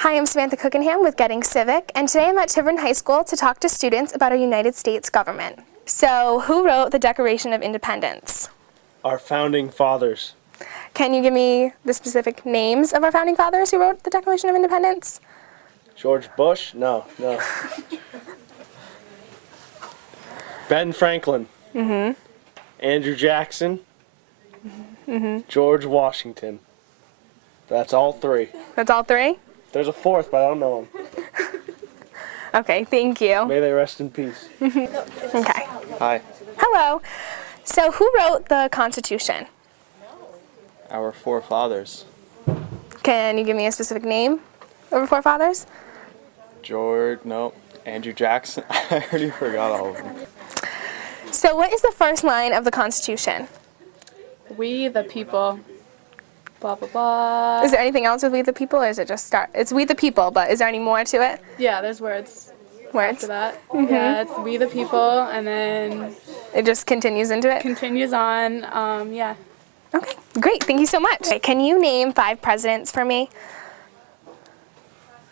Hi, I'm Samantha Cookinham with Getting Civic, and today I'm at Tiverton High School to talk to students about our United States government. So, who wrote the Declaration of Independence? Our founding fathers. Can you give me the specific names of our founding fathers who wrote the Declaration of Independence? George Bush? No. Ben Franklin. Andrew Jackson. George Washington. That's all three. That's all three? There's a fourth, but I don't know him. Okay, thank you. May they rest in peace. Okay. Hi. Hello. So, who wrote the Constitution? Our forefathers. Can you give me a specific name of our forefathers? Andrew Jackson. I already forgot all of them. So, what is the first line of the Constitution? We the people. Blah, blah, blah. Is there anything else with We the People, or is it just start? It's We the People, but is there any more to it? Yeah, there's words Words? after that. Yeah, it's we the people, and then It just continues into it? continues on. Yeah. Okay, great. Thank you so much. Okay, can you name 5 presidents for me?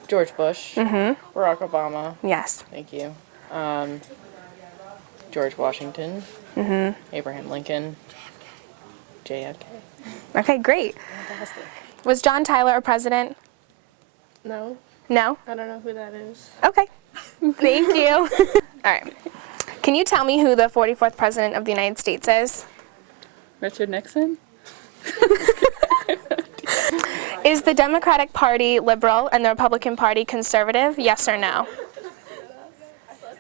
George Bush, Barack Obama, Yes. thank you. George Washington, Abraham Lincoln, JFK. Okay, great. Was John Tyler a president? No, No? I don't know who that is. Okay. Thank you. All right. Can you tell me who the 44th president of the United States is? Richard Nixon? Is the Democratic Party liberal and the Republican Party conservative? Yes or no?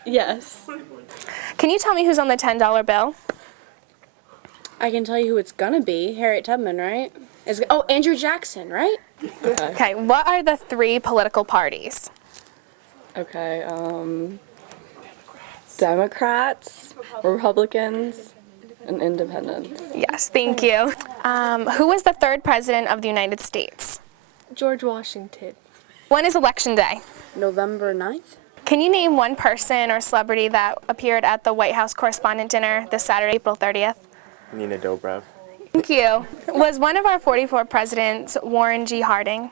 Yes. Can you tell me who's on the $10 bill? I can tell you who it's gonna be. Harriet Tubman, right? Andrew Jackson, right? Okay, what are the 3 political parties? Okay, Democrats, Republicans, and Independents. Yes, thank you. Who was the 3rd president of the United States? George Washington. When is Election Day? November 9th? Can you name one person or celebrity that appeared at the White House Correspondent Dinner this Saturday, April 30th? Nina Dobrev. Thank you. Was one of our 44 presidents Warren G. Harding?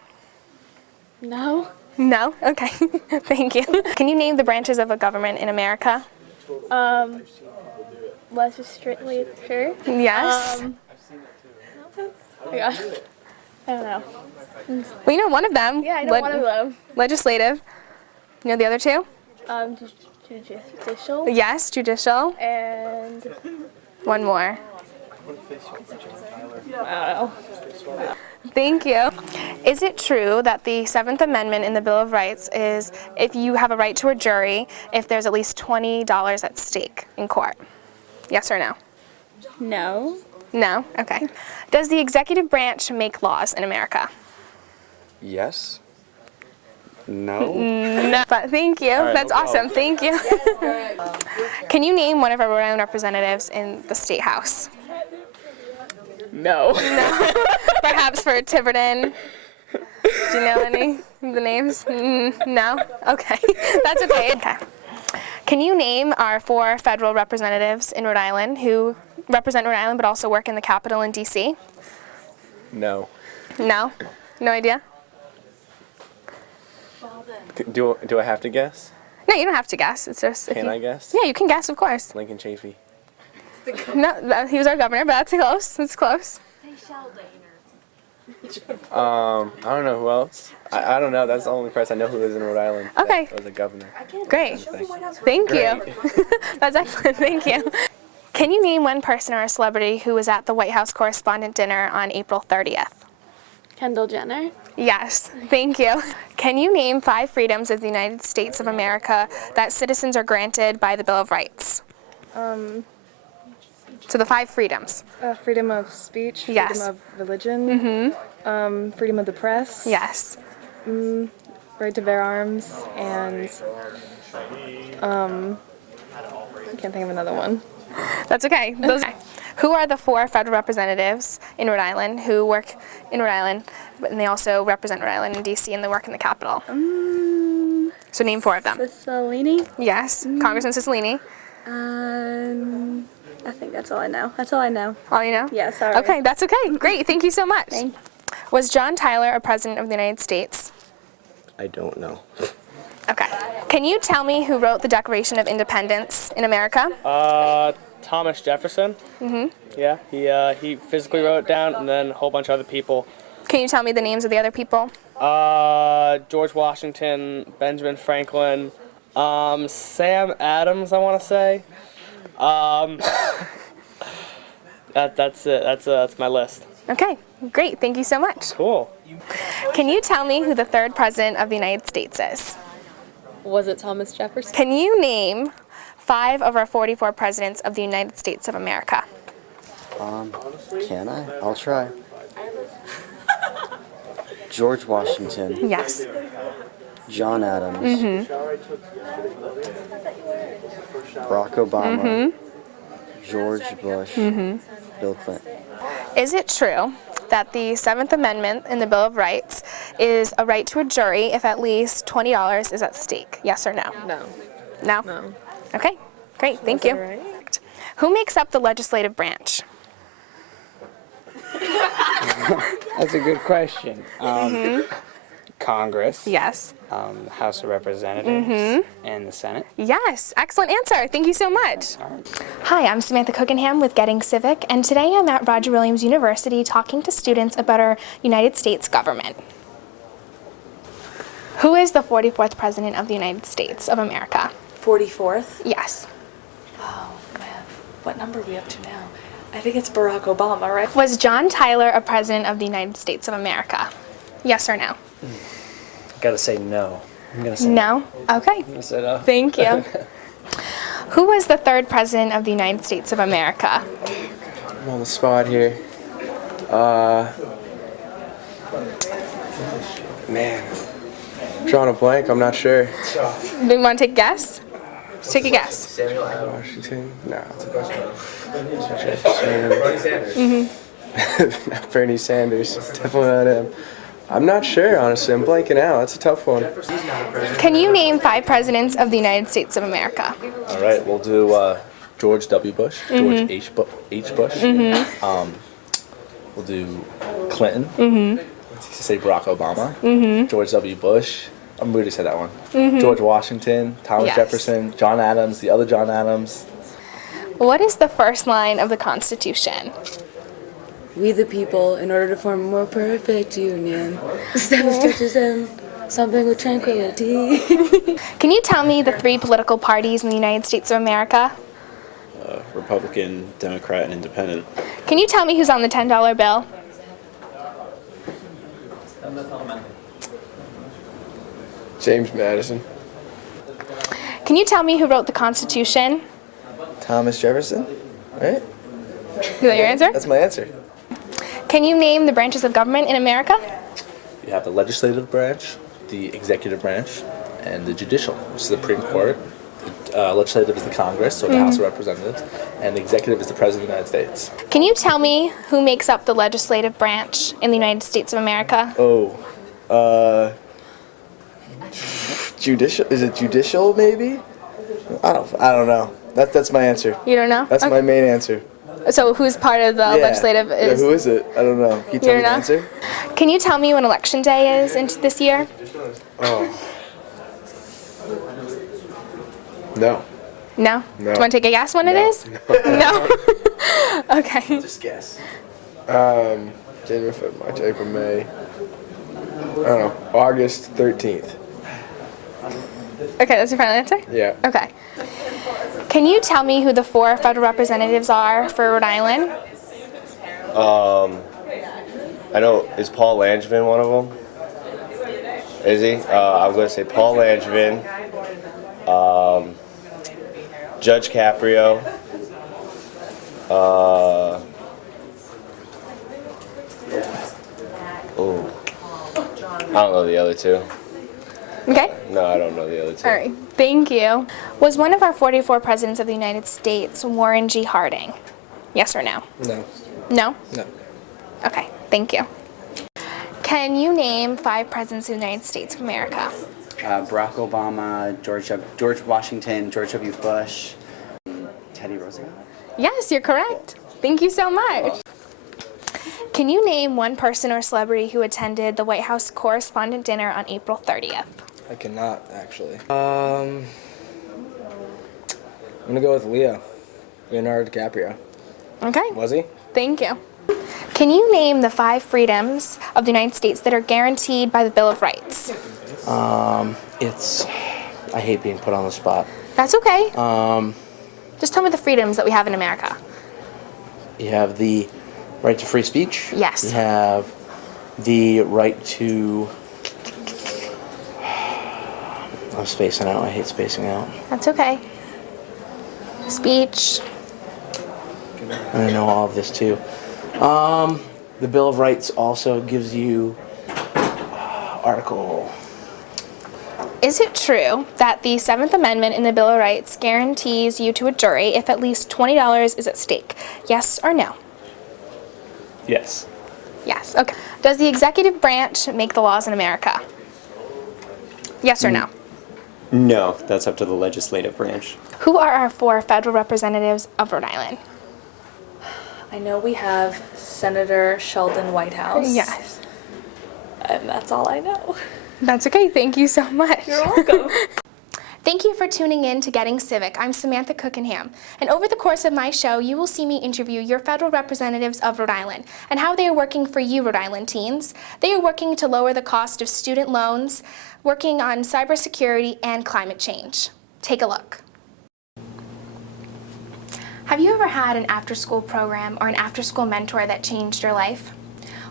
No. No? Okay. Thank you. Can you name the branches of a government in America? Legislature? Yes. Yeah. I don't know. Well, you know one of them. Yeah, I know one of them. Legislative. You know the other 2? Judicial Yes, judicial. and One more. I don't know. Thank you. Is it true that the 7th Amendment in the Bill of Rights is if you have a right to a jury if there's at least $20 at stake in court? Yes or no? No. No? Okay. Does the executive branch make laws in America? Yes. No. No. But thank you. right, That's no awesome. Thank you. Can you name one of our Rhode Island representatives in the State House? No. Perhaps for Tiverton. Do you know any of the names? No? Okay. That's okay. Okay. Can you name our 4 federal representatives in Rhode Island who represent Rhode Island but also work in the Capitol in D.C.? No. No? No idea? Do I have to guess? No, you don't have to guess. It's just if Can you, I guess? Yeah, you can guess, of course. Lincoln Chafee. No, he was our governor, but that's close. It's close. I don't know who else. I don't know. That's the only person I know who lives in Rhode Island. Okay. That was a governor. Great. Thank you. That's excellent. Thank you. Can you name one person or a celebrity who was at the White House Correspondent Dinner on April 30th? Kendall Jenner? Yes. Thank you. Can you name 5 freedoms of the United States of America that citizens are granted by the Bill of Rights? So the 5 freedoms. Freedom of speech, Yes. freedom of religion, freedom of the press, Yes. right to bear arms, and I can't think of another one. That's okay. Who are the 4 federal representatives in Rhode Island who work in Rhode Island, and they also represent Rhode Island in D.C. and they work in the Capitol? So name 4 of them. Cicilline? Yes. Congressman Cicilline. I think that's all I know. That's all I know. All you know? Yeah, sorry. Okay, that's okay. Great. Thank you so much. Thank Was John Tyler a president of the United States? I don't know. Okay. Can you tell me who wrote the Declaration of Independence in America? Thomas Jefferson. Yeah, he physically wrote it down, and then a whole bunch of other people. Can you tell me the names of the other people? George Washington, Benjamin Franklin, Sam Adams, I want to say. That's it. That's my list. Okay, great. Thank you so much. Cool. Can you tell me who the third president of the United States is? Was it Thomas Jefferson? Can you name 5 of our 44 presidents of the United States of America? Can I? I'll try. George Washington, Yes. John Adams, Barack Obama, George Bush, Bill Clinton. Is it true that the 7th Amendment in the Bill of Rights is a right to a jury if at least $20 is at stake? Yes or no? No. No? No. Okay, great. Thank you. Right? Who makes up the legislative branch? That's a good question. Congress, Yes. House of Representatives, and the Senate. Yes, excellent answer. Thank you so much. Hi, I'm Samantha Cookinham with Getting Civic, and today I'm at Roger Williams University talking to students about our United States government. Who is the 44th President of the United States of America? 44th? Yes. Oh, man. What number are we up to now? I think it's Barack Obama, right? Was John Tyler a President of the United States of America? Yes or no? Gotta say no. I'm gonna say No? Okay. I'm gonna say no. Thank you. Who was the 3rd President of the United States of America? I'm on the spot here. Man. Drawing a blank, I'm not sure. Do you want to take a guess? Just take a guess. Washington? No. Jefferson. Bernie Sanders. Definitely not him. I'm not sure, honestly. I'm blanking out. That's a tough one. Can you name 5 presidents of the United States of America? All right, we'll do George W. Bush, George H. Bush. We'll do Clinton. Let's say Barack Obama. George W. Bush. I'm going to say that one. George Washington, Thomas Yes. Jefferson, John Adams, the other John Adams. What is the first line of the Constitution? We the people, in order to form a more perfect union, establish churches and something with tranquility. Can you tell me the 3 political parties in the United States of America? Republican, Democrat, and Independent. Can you tell me who's on the $10 bill? James Madison. Can you tell me who wrote the Constitution? Thomas Jefferson? Right? Is that your answer? That's my answer. Can you name the branches of government in America? You have the legislative branch, the executive branch, and the judicial, which is the Supreme Court. Legislative is the Congress, or the House of Representatives, and the executive is the President of the United States. Can you tell me who makes up the legislative branch in the United States of America? Judicial? Is it judicial, maybe? I don't know. That's my answer. You don't know? That's my main answer. So who's part of the legislative? Yeah, who is it? I don't know. Can you tell me the answer? Can you tell me when election day is this year? Oh. No. No? No. Do you want to take a guess when it is? No? Okay. Just guess. January, February, March, April, May. I don't know. August 13th. Okay, that's your final answer? Yeah. Okay. Can you tell me who the 4 federal representatives are for Rhode Island? I know, is Paul Langevin one of them? Is he? I was going to say Paul Langevin, Judge Caprio, I don't know the other 2. Okay. No, I don't know the other 2. All right. Thank you. Was one of our 44 presidents of the United States Warren G. Harding? Yes or no? No. No? No. Okay. Thank you. Can you name 5 presidents of the United States of America? Barack Obama, George Washington, George W. Bush, Teddy Roosevelt. Yes, you're correct. Thank you so much. Can you name one person or celebrity who attended the White House Correspondent Dinner on April 30th? I cannot, actually. I'm gonna go with Leonardo DiCaprio. Okay. Was he? Thank you. Can you name the 5 freedoms of the United States that are guaranteed by the Bill of Rights? I hate being put on the spot. That's okay. Just tell me the freedoms that we have in America. You have the right to free speech. Yes. You have the right to... I'm spacing out. I hate spacing out. That's okay. Speech. I know all of this too. The Bill of Rights also gives you Article... Is it true that the 7th Amendment in the Bill of Rights guarantees you to a jury if at least $20 is at stake? Yes or no? Yes. Yes. Okay. Does the executive branch make the laws in America? Yes or no? No, that's up to the legislative branch. Who are our 4 federal representatives of Rhode Island? I know we have Senator Sheldon Whitehouse. Yes. And that's all I know. That's okay. Thank you so much. You're welcome. Thank you for tuning in to Getting Civic. I'm Samantha Cookinham, and over the course of my show, you will see me interview your federal representatives of Rhode Island and how they are working for you, Rhode Island teens. They are working to lower the cost of student loans, working on cybersecurity and climate change. Take a look. Have you ever had an after-school program or an after-school mentor that changed your life?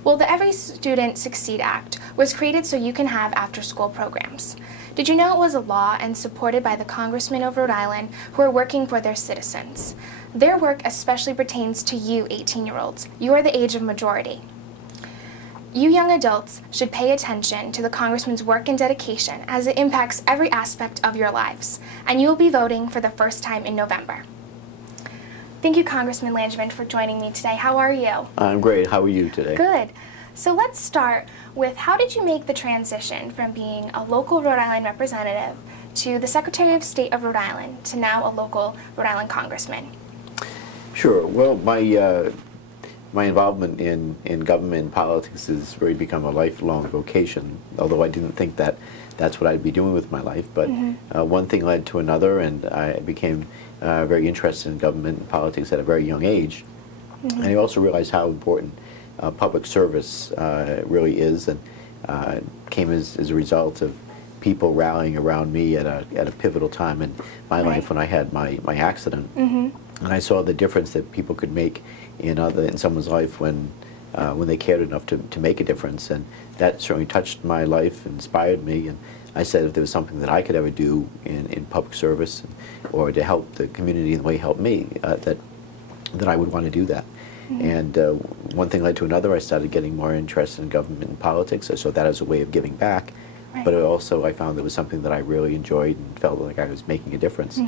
Well, the Every Student Succeed Act was created so you can have after-school programs. Did you know it was a law and supported by the congressmen of Rhode Island who are working for their citizens? Their work especially pertains to you 18-year-olds. You are the age of majority. You young adults should pay attention to the congressman's work and dedication as it impacts every aspect of your lives, and you will be voting for the first time in November. Thank you, Congressman Langevin, for joining me today. How are you? I'm great. How are you today? Good. So let's start with, how did you make the transition from being a local Rhode Island representative to the Secretary of State of Rhode Island to now a local Rhode Island congressman? Sure. Well, my involvement in government and politics has really become a lifelong vocation, although I didn't think that that's what I'd be doing with my life. But one thing led to another, and I became very interested in government and politics at a very young age. And I also realized how important public service really is, and came as a result of people rallying around me at a pivotal time in my life when I had my accident. And I saw the difference that people could make in someone's life when they cared enough to make a difference, and that certainly touched my life, inspired me, and I said if there was something that I could ever do in public service or to help the community in the way it helped me, that I would want to do that. And one thing led to another. I started getting more interested in government and politics. I saw that as a way of giving back. But also I found it was something that I really enjoyed and felt like I was making a difference.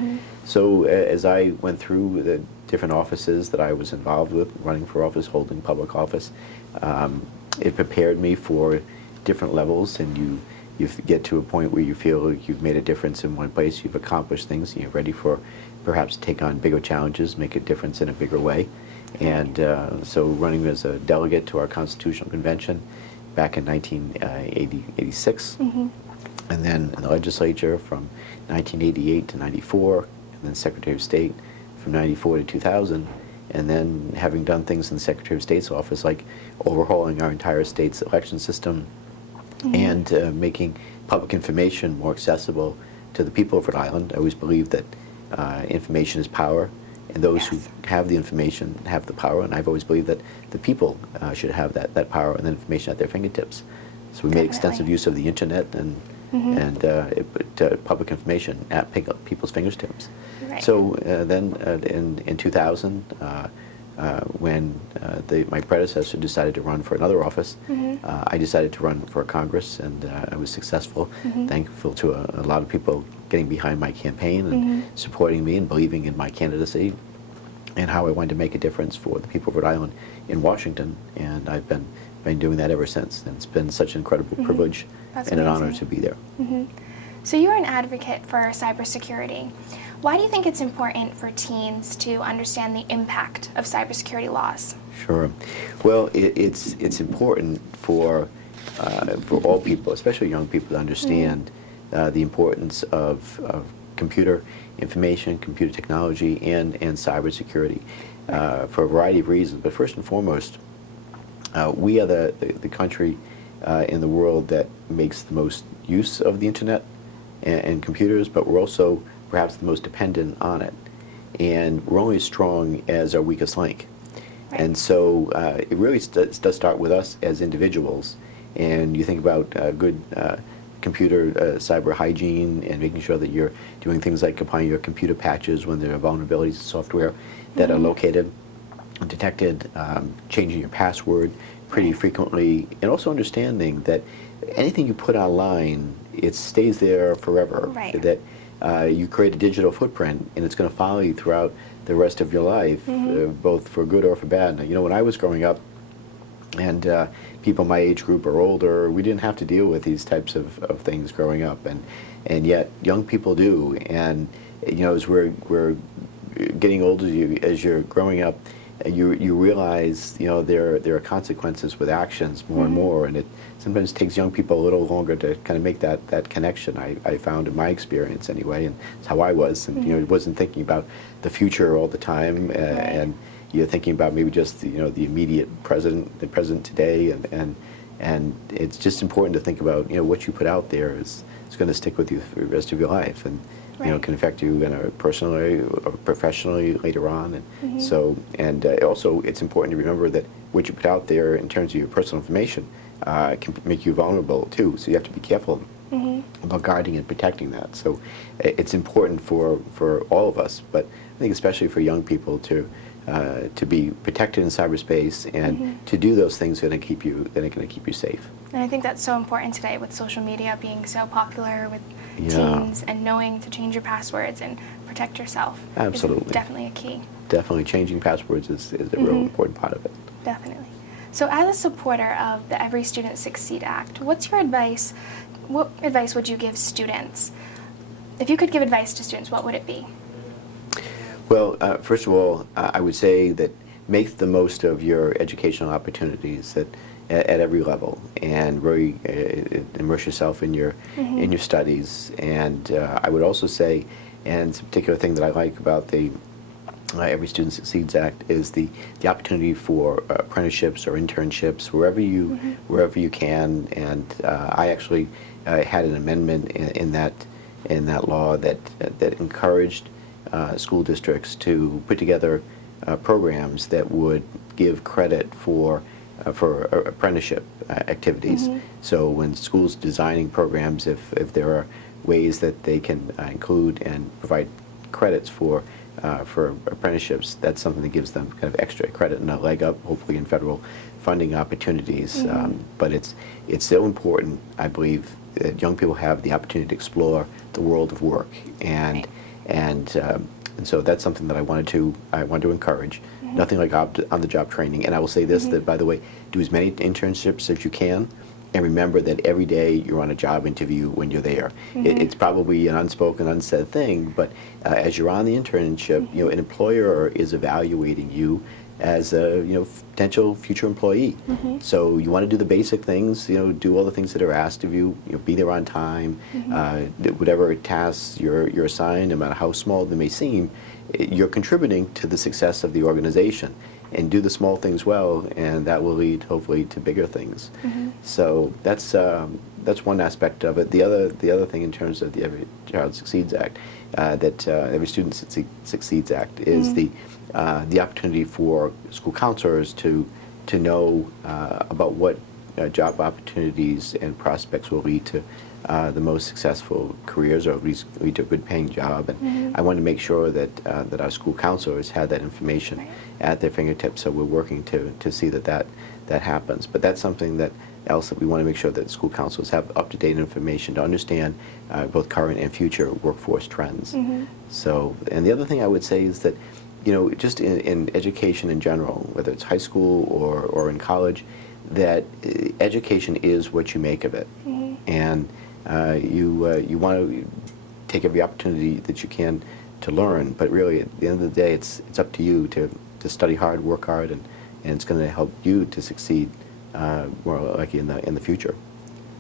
So as I went through the different offices that I was involved with, running for office, holding public office, it prepared me for different levels, and you get to a point where you feel like you've made a difference in one place, you've accomplished things, and you're ready for perhaps to take on bigger challenges, make a difference in a bigger way. And so running as a delegate to our Constitutional Convention back in 1986, and then in the legislature from 1988 to 94, and then Secretary of State from 94 to 2000, and then having done things in the Secretary of State's office like overhauling our entire state's election system, and making public information more accessible to the people of Rhode Island. I always believe that information is power, and those who have the information have the power, and I've always believed that the people should have that power and that information at their fingertips. So we made extensive use of the internet and it put public information at people's fingertips. So then in 2000, when my predecessor decided to run for another office, I decided to run for Congress, and I was successful, thankful to a lot of people getting behind my campaign and supporting me and believing in my candidacy and how I wanted to make a difference for the people of Rhode Island in Washington, and I've been doing that ever since. And it's been such an incredible privilege and an honor to be there. So you're an advocate for cybersecurity. Why do you think it's important for teens to understand the impact of cybersecurity laws? Sure. Well, it's important for all people, especially young people, to understand the importance of computer information, computer technology, and cybersecurity for a variety of reasons. But first and foremost, we are the country in the world that makes the most use of the internet and computers, but we're also perhaps the most dependent on it. And we're only as strong as our weakest link. And so it really does start with us as individuals. And you think about good computer cyber hygiene and making sure that you're doing things like applying your computer patches when there are vulnerabilities in software that are located, detected, changing your password pretty frequently, and also understanding that anything you put online, it stays there forever. Right. That you create a digital footprint, and it's going to follow you throughout the rest of your life, both for good or for bad. Now, you know, when I was growing up, and people my age group or older, we didn't have to deal with these types of things growing up, and yet young people do. And you know, as we're getting older, as you're growing up, you realize, you know, there are consequences with actions more and more, and it sometimes takes young people a little longer to kind of make that connection. I found in my experience anyway, and it's how I was, and you know, wasn't thinking about the future all the time, and you're thinking about maybe just the immediate the present today, and it's just important to think about, you know, what you put out there is going to stick with you for the rest of your life, and you know, can affect you personally or professionally later on. And so, and also it's important to remember that what you put out there in terms of your personal information can make you vulnerable too. So you have to be careful about guarding and protecting that. So it's important for all of us, but I think especially for young people to be protected in cyberspace and to do those things that are going to keep you safe. And I think that's so important today with social media being so popular with teens, and knowing to change your passwords and protect yourself. Absolutely. Is definitely a key. Definitely changing passwords is a real important part of it. Definitely. So as a supporter of the Every Student Succeed Act, what's your advice? What advice would you give students? If you could give advice to students, what would it be? Well, first of all, I would say that make the most of your educational opportunities at every level, and really immerse yourself in your studies. And I would also say, and it's a particular thing that I like about the Every Student Succeeds Act is the opportunity for apprenticeships or internships wherever you can. And I actually had an amendment in that law that encouraged school districts to put together programs that would give credit for apprenticeship activities. So when schools designing programs, if there are ways that they can include and provide credits for apprenticeships, that's something that gives them kind of extra credit and a leg up, hopefully in federal funding opportunities. But it's so important, I believe, that young people have the opportunity to explore the world of work, and so that's something that I wanted to encourage. Nothing like on-the-job training. And I will say this, that by the way, do as many internships as you can, and remember that every day you're on a job interview when you're there. It's probably an unspoken, unsaid thing, but as you're on the internship, you know, an employer is evaluating you as a potential future employee. So you want to do the basic things, do all the things that are asked of you, be there on time, whatever tasks you're assigned, no matter how small they may seem, you're contributing to the success of the organization. And do the small things well, and that will lead hopefully to bigger things. So that's one aspect of it. The other thing in terms of the Every Child Succeeds Act, Every Student Succeeds Act, is the opportunity for school counselors to know about what job opportunities and prospects will lead to the most successful careers, or at least lead to a good paying job. And I want to make sure that our school counselors have that information at their fingertips, so we're working to see that happens. But that's something that we want to make sure that school counselors have up-to-date information to understand both current and future workforce trends. So, and the other thing I would say is that, just in education in general, whether it's high school or in college, that education is what you make of it. And You want to take every opportunity that you can to learn, but really at the end of the day, it's up to you to study hard, work hard, and it's going to help you to succeed more likely in the future.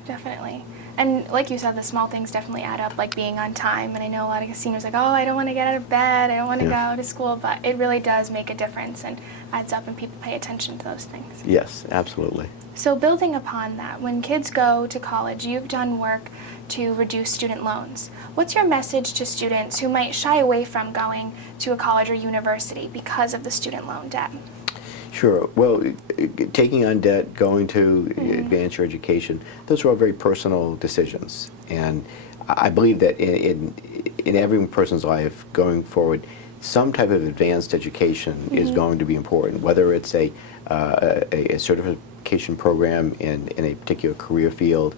Definitely. And like you said, the small things definitely add up, like being on time. And I know a lot of seniors like, oh, I don't want to get out of bed, I don't want to go to school, but it really does make a difference and adds up, and people pay attention to those things. Yes, absolutely. So building upon that, when kids go to college, you've done work to reduce student loans. What's your message to students who might shy away from going to a college or university because of the student loan debt? Sure. Well, taking on debt, going to advance your education, those are all very personal decisions. And I believe that in every person's life going forward, some type of advanced education is going to be important, whether it's a certification program in a particular career field,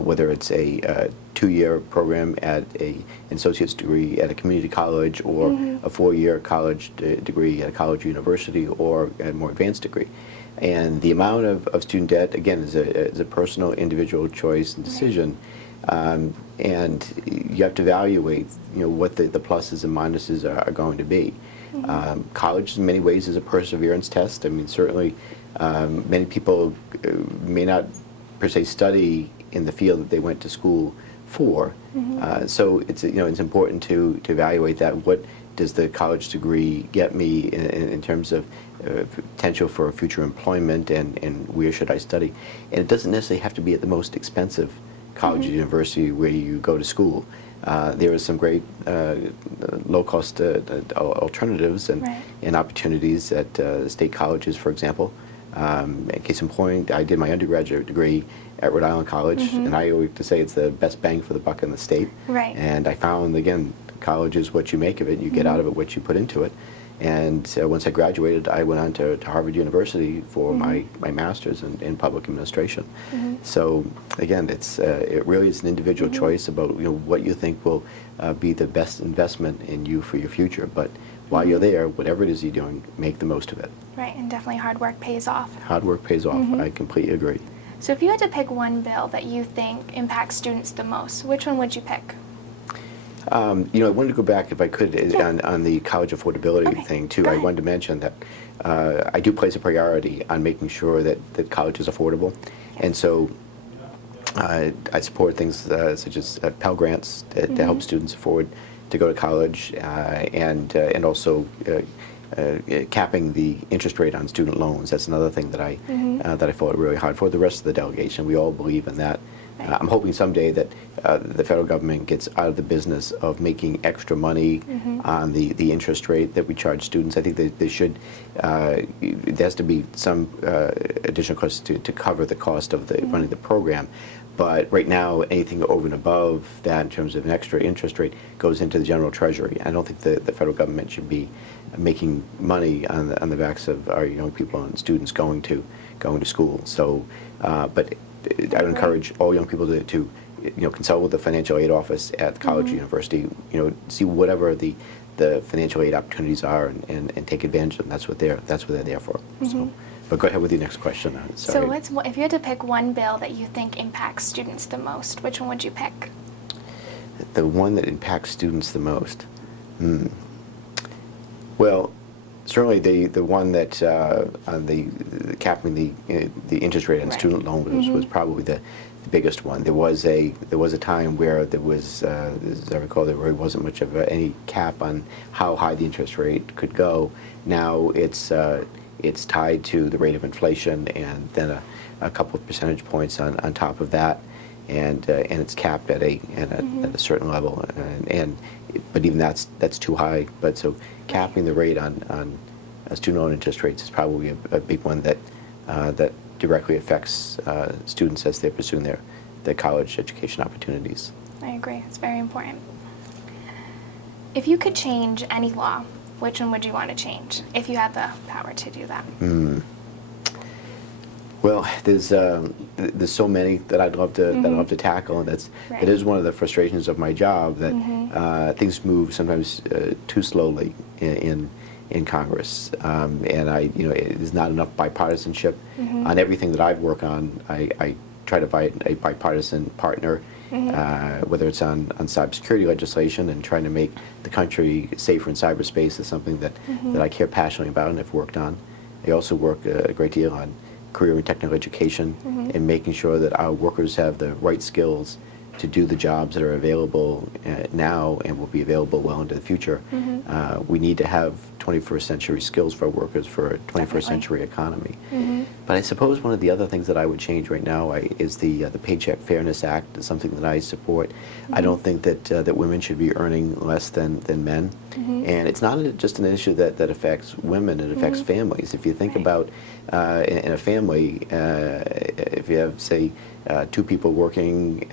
whether it's a 2-year program at an associate's degree at a community college, or a 4-year college degree at a college or university, or a more advanced degree. And the amount of student debt, again, is a personal, individual choice and decision. And you have to evaluate, what the pluses and minuses are going to be. College, in many ways, is a perseverance test. I mean, certainly, many people may not per se study in the field that they went to school for. So it's important to evaluate that. What does the college degree get me in terms of potential for future employment, and where should I study? And it doesn't necessarily have to be at the most expensive college or university where you go to school. There are some great low-cost alternatives and opportunities at state colleges, for example. Case in point, I did my undergraduate degree at Rhode Island College, and I like to say it's the best bang for the buck in the state. Right. And I found, again, college is what you make of it. You get out of it what you put into it. And once I graduated, I went on to Harvard University for my master's in public administration. So again, it really is an individual choice about what you think will be the best investment in you for your future. But while you're there, whatever it is you're doing, make the most of it. Right, and definitely hard work pays off. Hard work pays off. I completely agree. So if you had to pick one bill that you think impacts students the most, which one would you pick? I wanted to go back, if I could, on the college affordability thing, too. I wanted to mention that I do place a priority on making sure that college is affordable. And so I support things such as Pell Grants to help students afford to go to college, and also capping the interest rate on student loans. That's another thing that I fought really hard for. The rest of the delegation, we all believe in that. I'm hoping someday that the federal government gets out of the business of making extra money on the interest rate that we charge students. I think that they should, there has to be some additional cost to cover the cost of running the program. But right now, anything over and above that in terms of an extra interest rate goes into the general treasury. I don't think the federal government should be making money on the backs of our young people and students going to school. So, but I would encourage all young people to consult with the financial aid office at the college or university. See whatever the financial aid opportunities are, and take advantage of them. That's what they're there for. So, but go ahead with your next question. Sorry. So if you had to pick one bill that you think impacts students the most, which one would you pick? The one that impacts students the most. Well, certainly the one that on the capping the interest rate on student loans was probably the biggest one. There was a time where there was, as I recall, there really wasn't much of any cap on how high the interest rate could go. Now it's tied to the rate of inflation, and then a couple of percentage points on top of that, and it's capped at a certain level, but even that's too high. But so capping the rate on student loan interest rates is probably a big one that directly affects students as they're pursuing their college education opportunities. I agree. It's very important. If you could change any law, which one would you want to change if you had the power to do that? Well, there's so many that I'd love to tackle, and that is one of the frustrations of my job, that things move sometimes too slowly in Congress, and there's not enough bipartisanship on everything that I've worked on. I try to find a bipartisan partner, whether it's on cybersecurity legislation and trying to make the country safer in cyberspace is something that I care passionately about and have worked on. I also work a great deal on career and technical education and making sure that our workers have the right skills to do the jobs that are available now and will be available well into the future. We need to have 21st century skills for our workers for a 21st century economy. But I suppose one of the other things that I would change right now is the Paycheck Fairness Act is something that I support. I don't think that women should be earning less than men. And it's not just an issue that affects women, it affects families. If you think about in a family, if you have, say, two people working,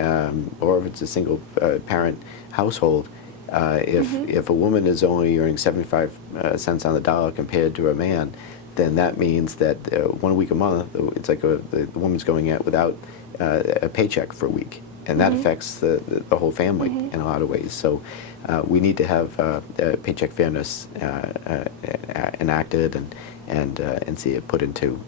or if it's a single parent household, if a woman is only earning 75 cents on the dollar compared to a man, then that means that 1 week a month, it's like the woman's going out without a paycheck for a week. And that affects the whole family in a lot of ways. So we need to have paycheck fairness enacted and see it put into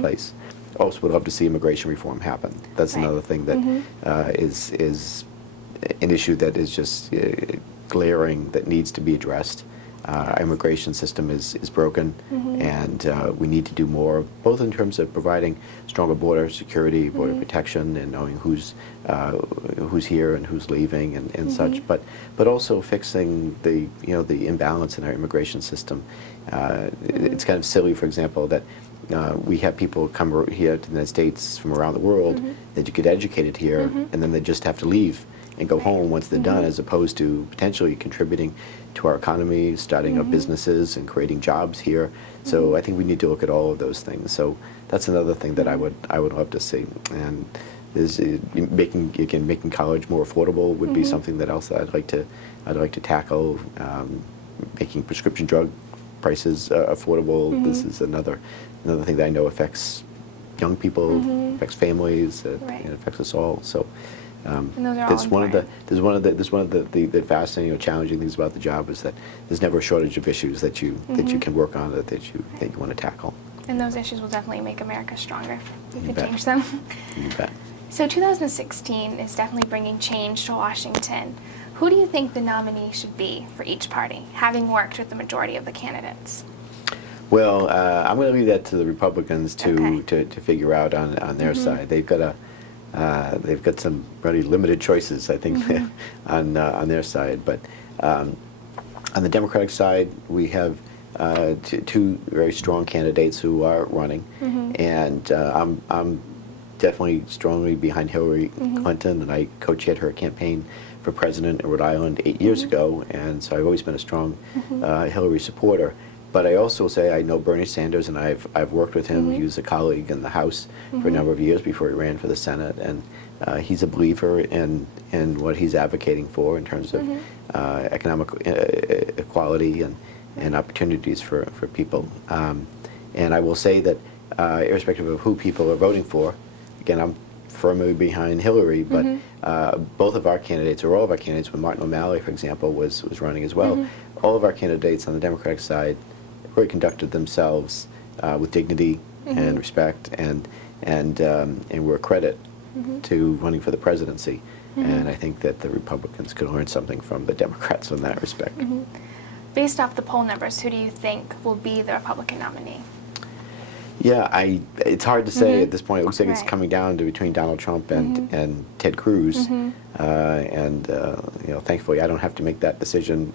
place. Also would love to see immigration reform happen. That's another thing that is an issue that is just glaring, that needs to be addressed. Our immigration system is broken, and we need to do more, both in terms of providing stronger border security, border protection, and knowing who's here and who's leaving and such, but also fixing the imbalance in our immigration system. It's kind of silly, for example, that we have people come here to the United States from around the world that you get educated here, and then they just have to leave and go home once they're done, as opposed to potentially contributing to our economy, starting up businesses and creating jobs here. So I think we need to look at all of those things. So that's another thing that I would love to see. And is making college more affordable would be something that else I'd like to tackle. Making prescription drug prices affordable. This is another thing that I know affects young people, affects families, it affects us all. So. That's one of the fascinating or challenging things about the job is that there's never a shortage of issues that you can work on that you want to tackle. And those issues will definitely make America stronger if we could change them. You bet. So 2016 is definitely bringing change to Washington. Who do you think the nominee should be for each party, having worked with the majority of the candidates? Well, I'm going to leave that to the Republicans to figure out on their side. They've got some pretty limited choices, I think, on their side. But on the Democratic side, we have two very strong candidates who are running, and I'm definitely strongly behind Hillary Clinton, and I co-chaired her campaign for president in Rhode Island 8 years ago, and so I've always been a strong Hillary supporter. But I also say I know Bernie Sanders, and I've worked with him. He was a colleague in the House for a number of years before he ran for the Senate, and he's a believer in what he's advocating for in terms of economic equality and opportunities for people. And I will say that irrespective of who people are voting for, again, I'm firmly behind Hillary, but both of our candidates, or all of our candidates, when Martin O'Malley, for example, was running as well, all of our candidates on the Democratic side really conducted themselves with dignity and respect, and were a credit to running for the presidency. And I think that the Republicans could learn something from the Democrats in that respect. Based off the poll numbers, who do you think will be the Republican nominee? Yeah, it's hard to say at this point. It looks like it's coming down to between Donald Trump and Ted Cruz, and thankfully I don't have to make that decision,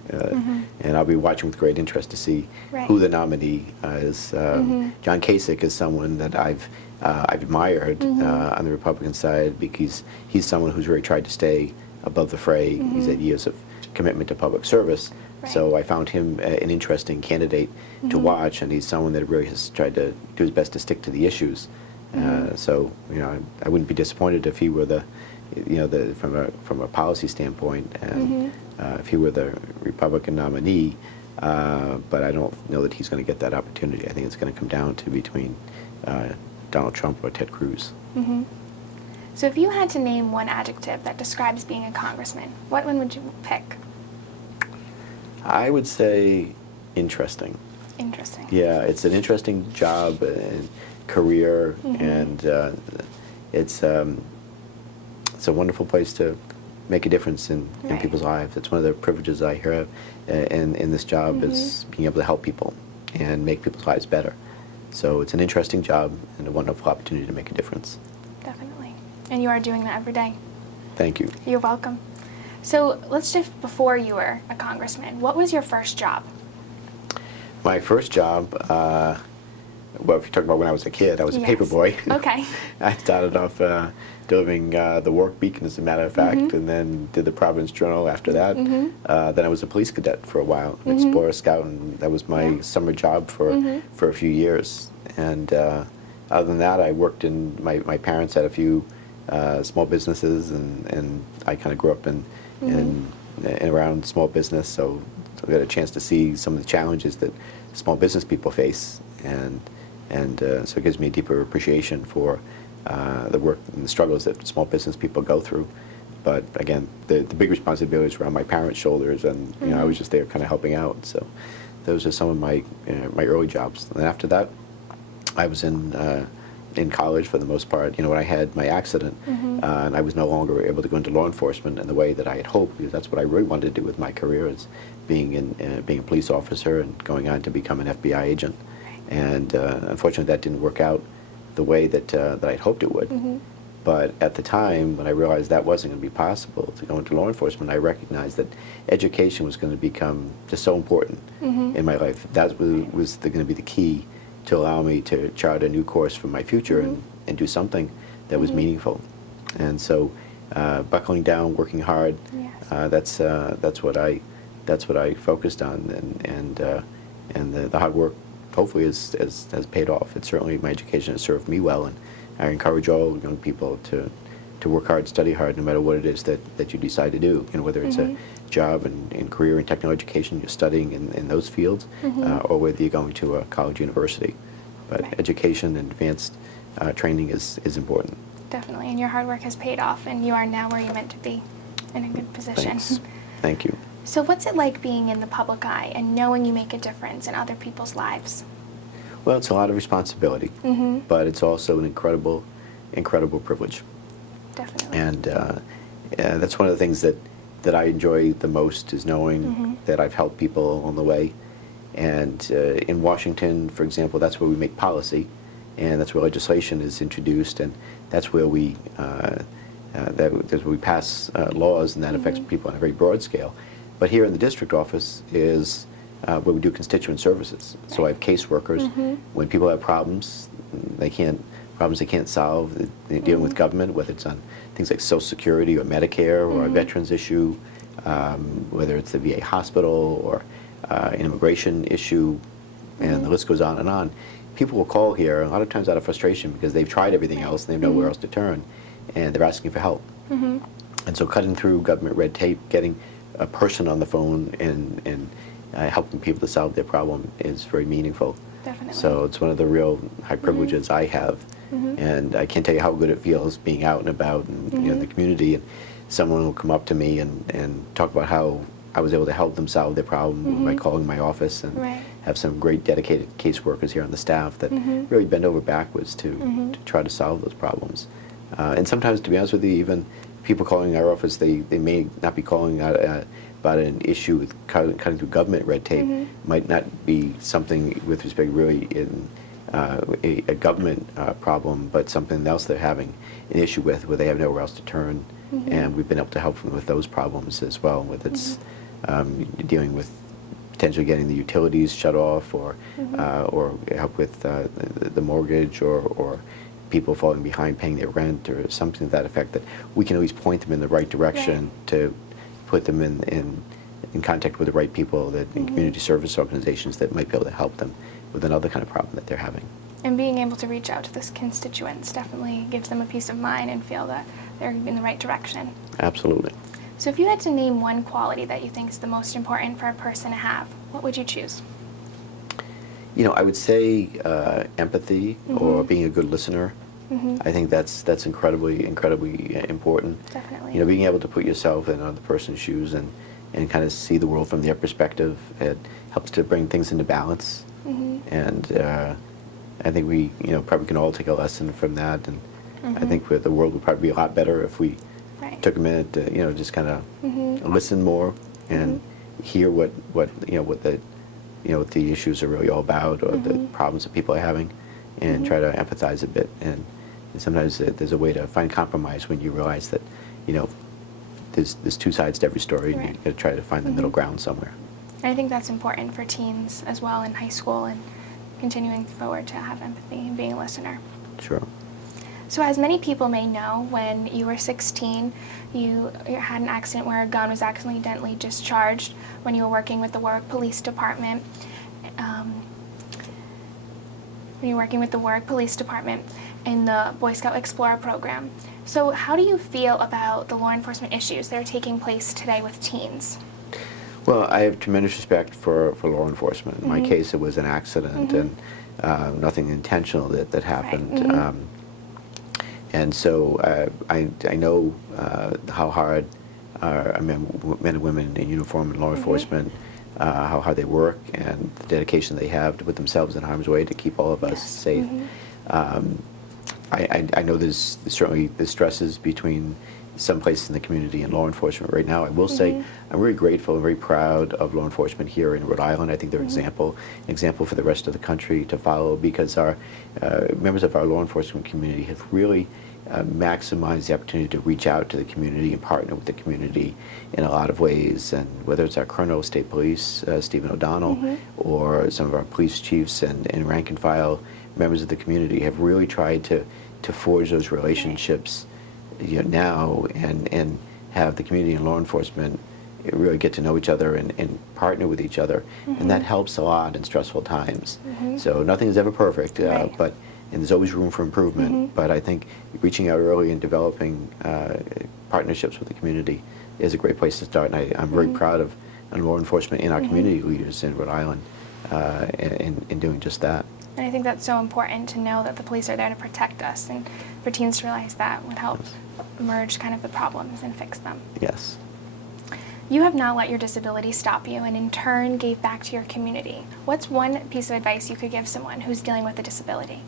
and I'll be watching with great interest to see who the nominee is. John Kasich is someone that I've admired on the Republican side, because he's someone who's really tried to stay above the fray. He's had years of commitment to public service. So I found him an interesting candidate to watch, and he's someone that really has tried to do his best to stick to the issues. So I wouldn't be disappointed if he were from a policy standpoint, and if he were the Republican nominee. But I don't know that he's going to get that opportunity. I think it's going to come down to between Donald Trump or Ted Cruz. So if you had to name one adjective that describes being a congressman, what one would you pick? I would say interesting. Interesting. Yeah, it's an interesting job and career, and it's it's a wonderful place to make a difference in Right. people's lives. It's one of the privileges I have in this job is being able to help people and make people's lives better. So it's an interesting job and a wonderful opportunity to make a difference. Definitely. And you are doing that every day. Thank you. You're welcome. So let's shift before you were a congressman. What was your first job? My first job, well, if you talk about when I was a kid, I was a paper Yes. boy. Okay. I started off delivering the Work Beacon, as a matter of fact, and then did the Providence Journal after that. Then I was a police cadet for a while, an Explorer Scout, and that was my summer job for a few years. And other than that, I worked in, my parents had a few small businesses, and I kind of grew up in around small business, so I got a chance to see some of the challenges that small business people face, and so it gives me a deeper appreciation for the work and the struggles that small business people go through. But again, the big responsibilities were on my parents' shoulders, and you know, I was just there kind of helping out. So those are some of my my early jobs. And after that, I was in college for the most part. You know, when I had my accident, and I was no longer able to go into law enforcement in the way that I had hoped, because that's what I really wanted to do with my career, is being a police officer and going on to become an FBI agent. And unfortunately, that didn't work out the way that I'd hoped it would. But at the time, when I realized that wasn't going to be possible to go into law enforcement, I recognized that education was going to become just so important in my life. That was going to be the key to allow me to chart a new course for my future and do something that was meaningful. And so, buckling down, working hard, that's what I focused on, and the hard work hopefully has paid off. It's certainly, my education has served me well, and I encourage all young people to work hard, study hard, no matter what it is that you decide to do. You know, whether it's a job and career in technical education, you're studying in those fields, or whether you're going to a college, university. But education and advanced training is important. Definitely, and your hard work has paid off, and you are now where you're meant to be, in a good position. Thanks. Thank you. So what's it like being in the public eye and knowing you make a difference in other people's lives? Well, it's a lot of responsibility, but it's also an incredible privilege. Definitely. And that's one of the things that I enjoy the most, is knowing that I've helped people along the way. And in Washington, for example, that's where we make policy, and that's where legislation is introduced, and that's where we that's where we pass laws, and that affects people on a very broad scale. But here in the district office is where we do constituent services. So I have caseworkers. When people have problems they can't solve, they're dealing with government, whether it's on things like Social Security or Medicare or a veterans issue, whether it's the VA hospital or an immigration issue, and the list goes on and on. People will call here a lot of times out of frustration because they've tried everything else and they have nowhere else to turn, and they're asking for help. And so cutting through government red tape, getting a person on the phone and helping people to solve their problem is very meaningful. Definitely. So it's one of the real high privileges I have, and I can't tell you how good it feels being out and about and you know, in the community, and someone will come up to me and talk about how I was able to help them solve their problem by calling my office, and have some great dedicated caseworkers here on the staff that really bend over backwards to try to solve those problems. And sometimes, to be honest with you, even people calling our office, they may not be calling out about an issue with cutting through government red tape. Might not be something with respect really in a government problem, but something else they're having an issue with, where they have nowhere else to turn. And we've been able to help them with those problems as well, whether it's dealing with potentially getting the utilities shut off, or help with the mortgage, or people falling behind paying their rent, or something to that effect, that we can always point them in the right direction to put them in contact with the right people, that in community service organizations that might be able to help them with another kind of problem that they're having. And being able to reach out to those constituents definitely gives them a peace of mind and feel that they're in the right direction. Absolutely. So if you had to name one quality that you think is the most important for a person to have, what would you choose? You know, I would say empathy, or being a good listener. I think that's incredibly important. Definitely. You know, being able to put yourself in another person's shoes and kind of see the world from their perspective, it helps to bring things into balance. And I think we, you know, probably can all take a lesson from that. And I think the world would probably be a lot better if we took a minute to, just kind of Mm-hmm. listen more and hear what the issues are really all about, or the problems that people are having, and try to empathize a bit. And sometimes there's a way to find compromise when you realize that, there's two sides to every story, and you got to try to find the middle ground somewhere. I think that's important for teens as well in high school, and continuing forward to have empathy and being a listener. Sure. So as many people may know, when you were 16, you had an accident where a gun was accidentally discharged when you were working with the Warwick Police Department. In the Boy Scout Explorer program. So how do you feel about the law enforcement issues that are taking place today with teens? Well, I have tremendous respect for law enforcement. In my case, it was an accident and nothing intentional that happened. Right. And so I know how hard our men and women in uniform in law enforcement, how hard they work, and the dedication they have to put themselves in harm's way to keep all of us safe. I know there's certainly the stresses between some places in the community and law enforcement right now. I will say I'm really grateful and very proud of law enforcement here in Rhode Island. I think they're an example for the rest of the country to follow, because our members of our law enforcement community have really maximized the opportunity to reach out to the community and partner with the community in a lot of ways. And whether it's our Colonel of State Police, Stephen O'Donnell, or some of our police chiefs and rank and file members of the community have really tried to forge those relationships now, and have the community and law enforcement really get to know each other and partner with each other. And that helps a lot in stressful times. So nothing is ever perfect, and there's always room for improvement. But I think reaching out early and developing partnerships with the community is a great place to start. And I'm very proud of law enforcement and our community leaders in Rhode Island in doing just that. And I think that's so important to know that the police are there to protect us, and for teens to realize that would help merge kind of the problems and fix them. Yes. You have not let your disability stop you, and in turn gave back to your community. What's one piece of advice you could give someone who's dealing with a disability?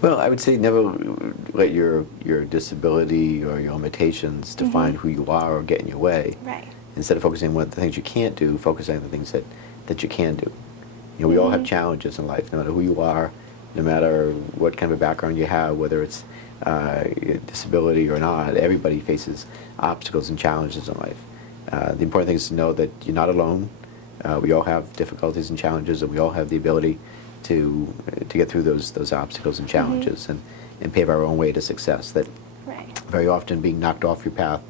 Well, I would say never let your disability or your limitations define who you are or get in your way. Right. Instead of focusing on the things you can't do, focus on the things that you can do. We all have challenges in life, no matter who you are, no matter what kind of a background you have, whether it's disability or not. Everybody faces obstacles and challenges in life. The important thing is to know that you're not alone. We all have difficulties and challenges, and we all have the ability to get through those obstacles and challenges and pave our own way to success. That very often being knocked off your path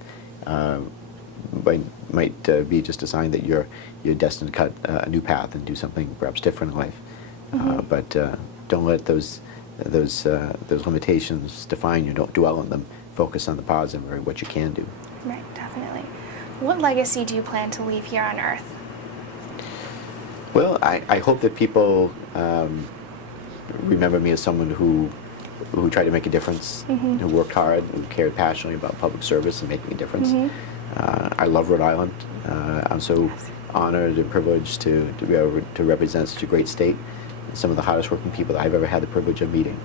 might be just a sign that you're destined to cut a new path and do something perhaps different in life. But don't let those limitations define you. Don't dwell on them. Focus on the positive or what you can do. Right, definitely. What legacy do you plan to leave here on Earth? Well, I hope that people remember me as someone who tried to make a difference, who worked hard, who cared passionately about public service and making a difference. I love Rhode Island. I'm so honored and privileged to be able to represent such a great state, some of the hardest working people that I've ever had the privilege of meeting.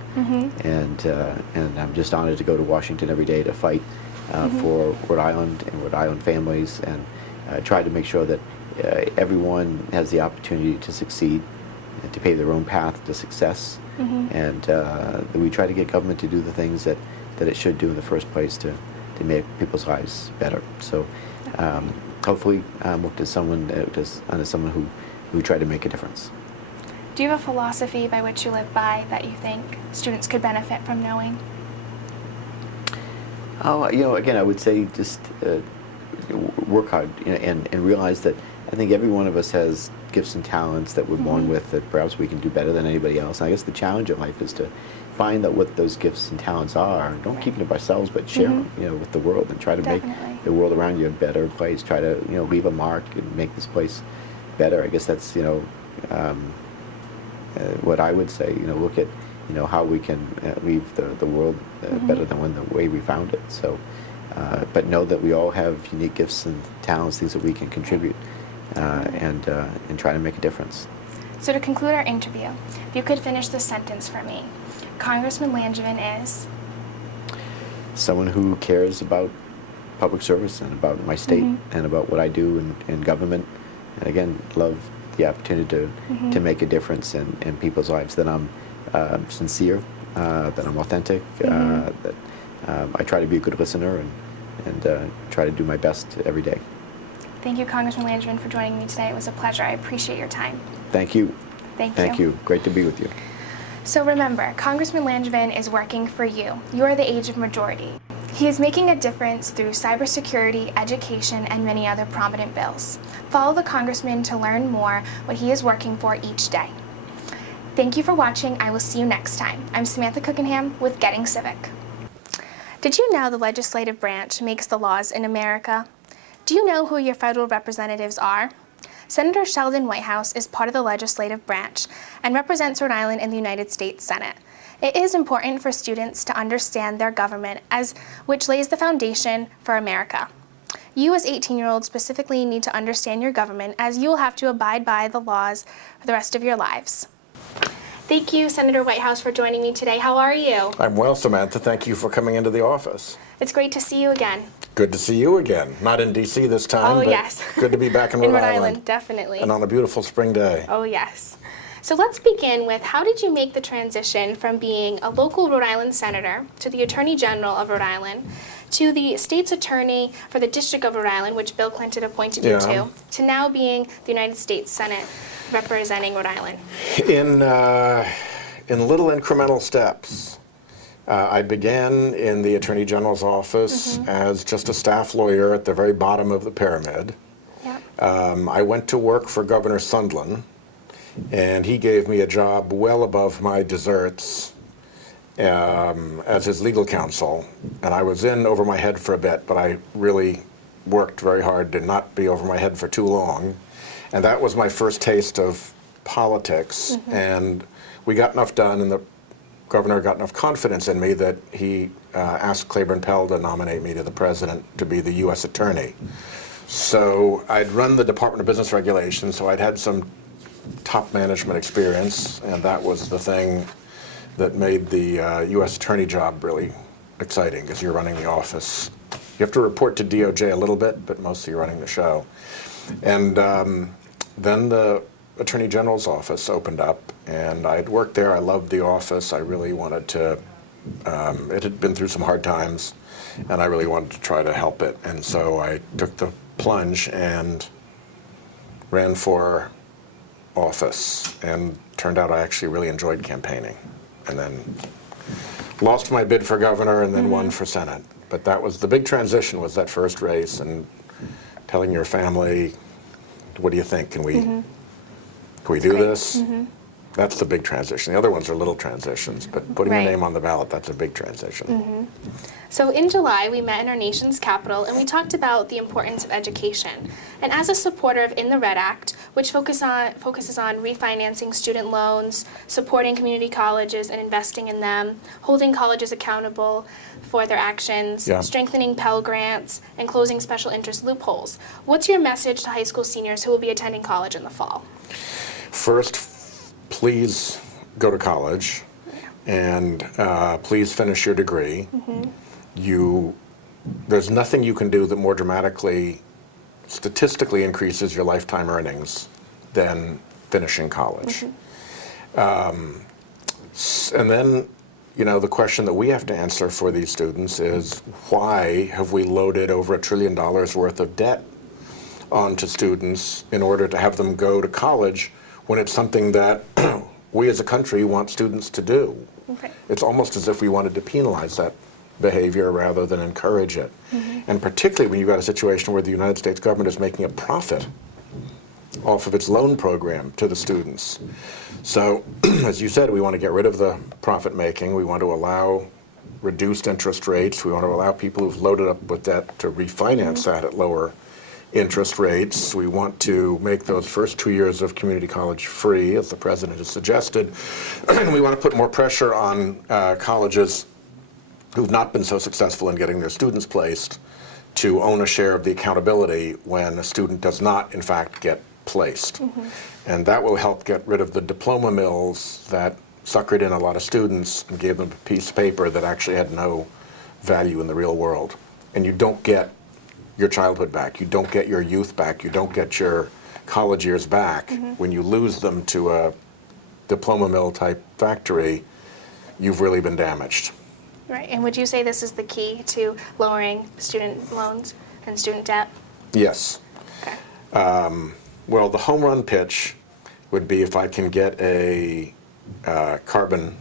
And I'm just honored to go to Washington every day to fight for Rhode Island and Rhode Island families, and try to make sure that everyone has the opportunity to succeed and to pave their own path to success. And that we try to get government to do the things that it should do in the first place to make people's lives better. So hopefully work as someone who tried to make a difference. Do you have a philosophy by which you live by that you think students could benefit from knowing? Oh, again, I would say just work hard and realize that I think every one of us has gifts and talents that we're born with that perhaps we can do better than anybody else. And I guess the challenge in life is to find out what those gifts and talents are. Don't keep them to ourselves, but share them, with the world, and try to make the world around you a better place. Try to, leave a mark and make this place better. I guess that's, what I would say. Look at, how we can leave the world better than the way we found it. So, but know that we all have unique gifts and talents, things that we can contribute, and try to make a difference. So to conclude our interview, if you could finish this sentence for me. Congressman Langevin is? Someone who cares about public service and about my state and about what I do in government. And again, love the opportunity to make a difference in people's lives, that I'm sincere, that I'm authentic, that I try to be a good listener and try to do my best every day. Thank you, Congressman Langevin, for joining me today. It was a pleasure. I appreciate your time. Thank you. Thank you. Great to be with you. So remember, Congressman Langevin is working for you. You are the age of majority. He is making a difference through cybersecurity, education, and many other prominent bills. Follow the Congressman to learn more what he is working for each day. Thank you for watching. I will see you next time. I'm Samantha Cookinham with Getting Civic. Did you know the legislative branch makes the laws in America? Do you know who your federal representatives are? Senator Sheldon Whitehouse is part of the legislative branch and represents Rhode Island in the United States Senate. It is important for students to understand their government, which lays the foundation for America. You as 18-year-olds specifically need to understand your government, as you will have to abide by the laws for the rest of your lives. Thank you, Senator Whitehouse, for joining me today. How are you? I'm well, Samantha. Thank you for coming into the office. It's great to see you again. Good to see you again. Not in D.C. this time, but yes. Good to be back in In Rhode Rhode Island. Island, definitely. And on a beautiful spring day. Oh, yes. So let's begin with, how did you make the transition from being a local Rhode Island senator to the Attorney General of Rhode Island to the state's attorney for the District of Rhode Island, which Bill Clinton appointed you to now being the United States Senate representing Rhode Island? In little incremental steps. I began in the Attorney General's office as just a staff lawyer at the very bottom of the pyramid. Yep. I went to work for Governor Sondland, and he gave me a job well above my deserts as his legal counsel. And I was in over my head for a bit, but I really worked very hard to not be over my head for too long. And that was my first taste of politics. And we got enough done, and the governor got enough confidence in me that he asked Claiborne Pell to nominate me to the president to be the U.S. attorney. So I'd run the Department of Business Regulations, so I'd had some top management experience, and that was the thing that made the U.S. attorney job really exciting, because you're running the office. You have to report to DOJ a little bit, but mostly you're running the show. And then the Attorney General's office opened up, and I'd worked there. I loved the office. I really wanted to, it had been through some hard times, and I really wanted to try to help it. And so I took the plunge and ran for office, and turned out I actually really enjoyed campaigning. And then lost my bid for governor and then won for Senate. But that was the big transition, was that first race, and telling your family, what do you think? Can we do this? That's the big transition. The other ones are little transitions, but putting your name on the ballot, that's a big transition. So in July, we met in our nation's capital, and we talked about the importance of education. And as a supporter of In the Red Act, which focuses on refinancing student loans, supporting community colleges and investing in them, holding colleges accountable for their actions, strengthening Pell Grants, and closing special interest loopholes, what's your message to high school seniors who will be attending college in the fall? First, please go to college, and please finish your degree. There's nothing you can do that more dramatically, statistically increases your lifetime earnings than finishing college. And then, the question that we have to answer for these students is, why have we loaded over $1 trillion worth of debt onto students in order to have them go to college when it's something that we as a country want students to do? It's almost as if we wanted to penalize that behavior rather than encourage it. And particularly when you've got a situation where the United States government is making a profit off of its loan program to the students. So, as you said, we want to get rid of the profit making. We want to allow reduced interest rates. We want to allow people who've loaded up with debt to refinance that at lower interest rates. We want to make those first 2 years of community college free, as the president has suggested. And we want to put more pressure on colleges who've not been so successful in getting their students placed to own a share of the accountability when a student does not, in fact, get placed. And that will help get rid of the diploma mills that suckered in a lot of students and gave them a piece of paper that actually had no value in the real world. And you don't get your childhood back. You don't get your youth back. You don't get your college years back. When you lose them to a diploma mill type factory, you've really been damaged. Right, and would you say this is the key to lowering student loans and student debt? Yes. Okay. Well, the home run pitch would be if I can get a carbon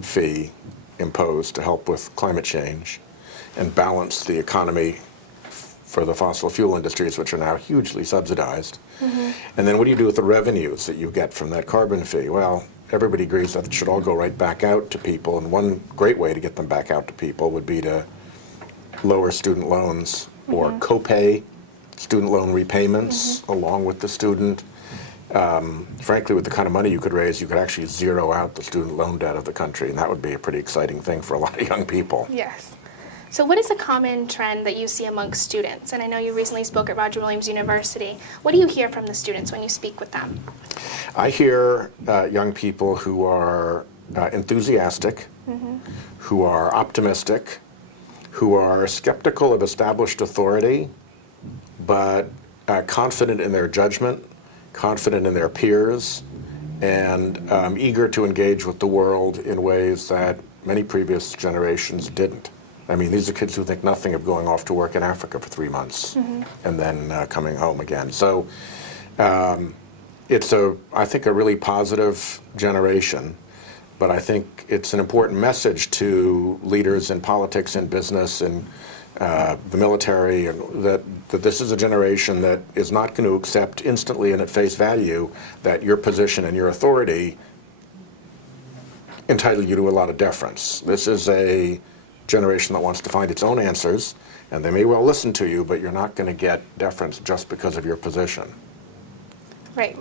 fee imposed to help with climate change and balance the economy for the fossil fuel industries, which are now hugely subsidized. And then what do you do with the revenues that you get from that carbon fee? Well, everybody agrees that it should all go right back out to people, and one great way to get them back out to people would be to lower student loans or copay student loan repayments along with the student. Frankly, with the kind of money you could raise, you could actually zero out the student loan debt of the country, and that would be a pretty exciting thing for a lot of young people. Yes. So what is a common trend that you see amongst students? And I know you recently spoke at Roger Williams University. What do you hear from the students when you speak with them? I hear young people who are enthusiastic, who are optimistic, who are skeptical of established authority, but confident in their judgment, confident in their peers, and eager to engage with the world in ways that many previous generations didn't. I mean, these are kids who think nothing of going off to work in Africa for 3 months and then coming home again. So it's, I think, a really positive generation, but I think it's an important message to leaders in politics and business and the military, and that this is a generation that is not going to accept instantly and at face value that your position and your authority entitle you to a lot of deference. This is a generation that wants to find its own answers, and they may well listen to you, but you're not going to get deference just because of your position. Right.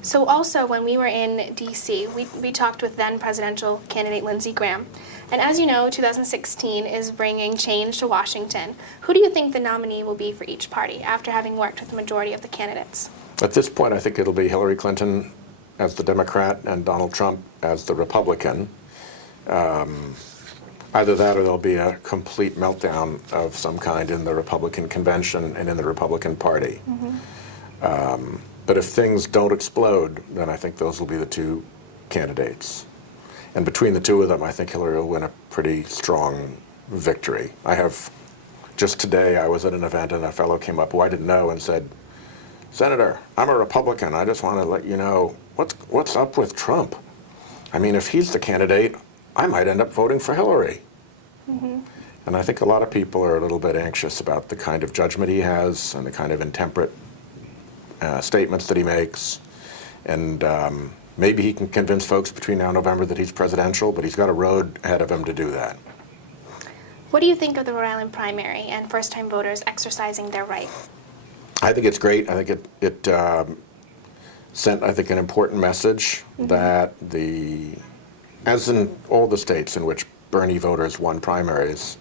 So also, when we were in D.C., we talked with then presidential candidate Lindsey Graham. And as you know, 2016 is bringing change to Washington. Who do you think the nominee will be for each party after having worked with the majority of the candidates? At this point, I think it'll be Hillary Clinton as the Democrat and Donald Trump as the Republican. Either that or there'll be a complete meltdown of some kind in the Republican convention and in the Republican Party. But if things don't explode, then I think those will be the two candidates. And between the two of them, I think Hillary will win a pretty strong victory. Just today, I was at an event and a fellow came up who I didn't know and said, "Senator, I'm a Republican. I just want to let you know, what's up with Trump? I mean, if he's the candidate, I might end up voting for Hillary." And I think a lot of people are a little bit anxious about the kind of judgment he has and the kind of intemperate statements that he makes. And maybe he can convince folks between now and November that he's presidential, but he's got a road ahead of him to do that. What do you think of the Rhode Island primary and first-time voters exercising their right? I think it's great. I think it sent, I think, an important message that as in all the states in which Bernie voters won primaries,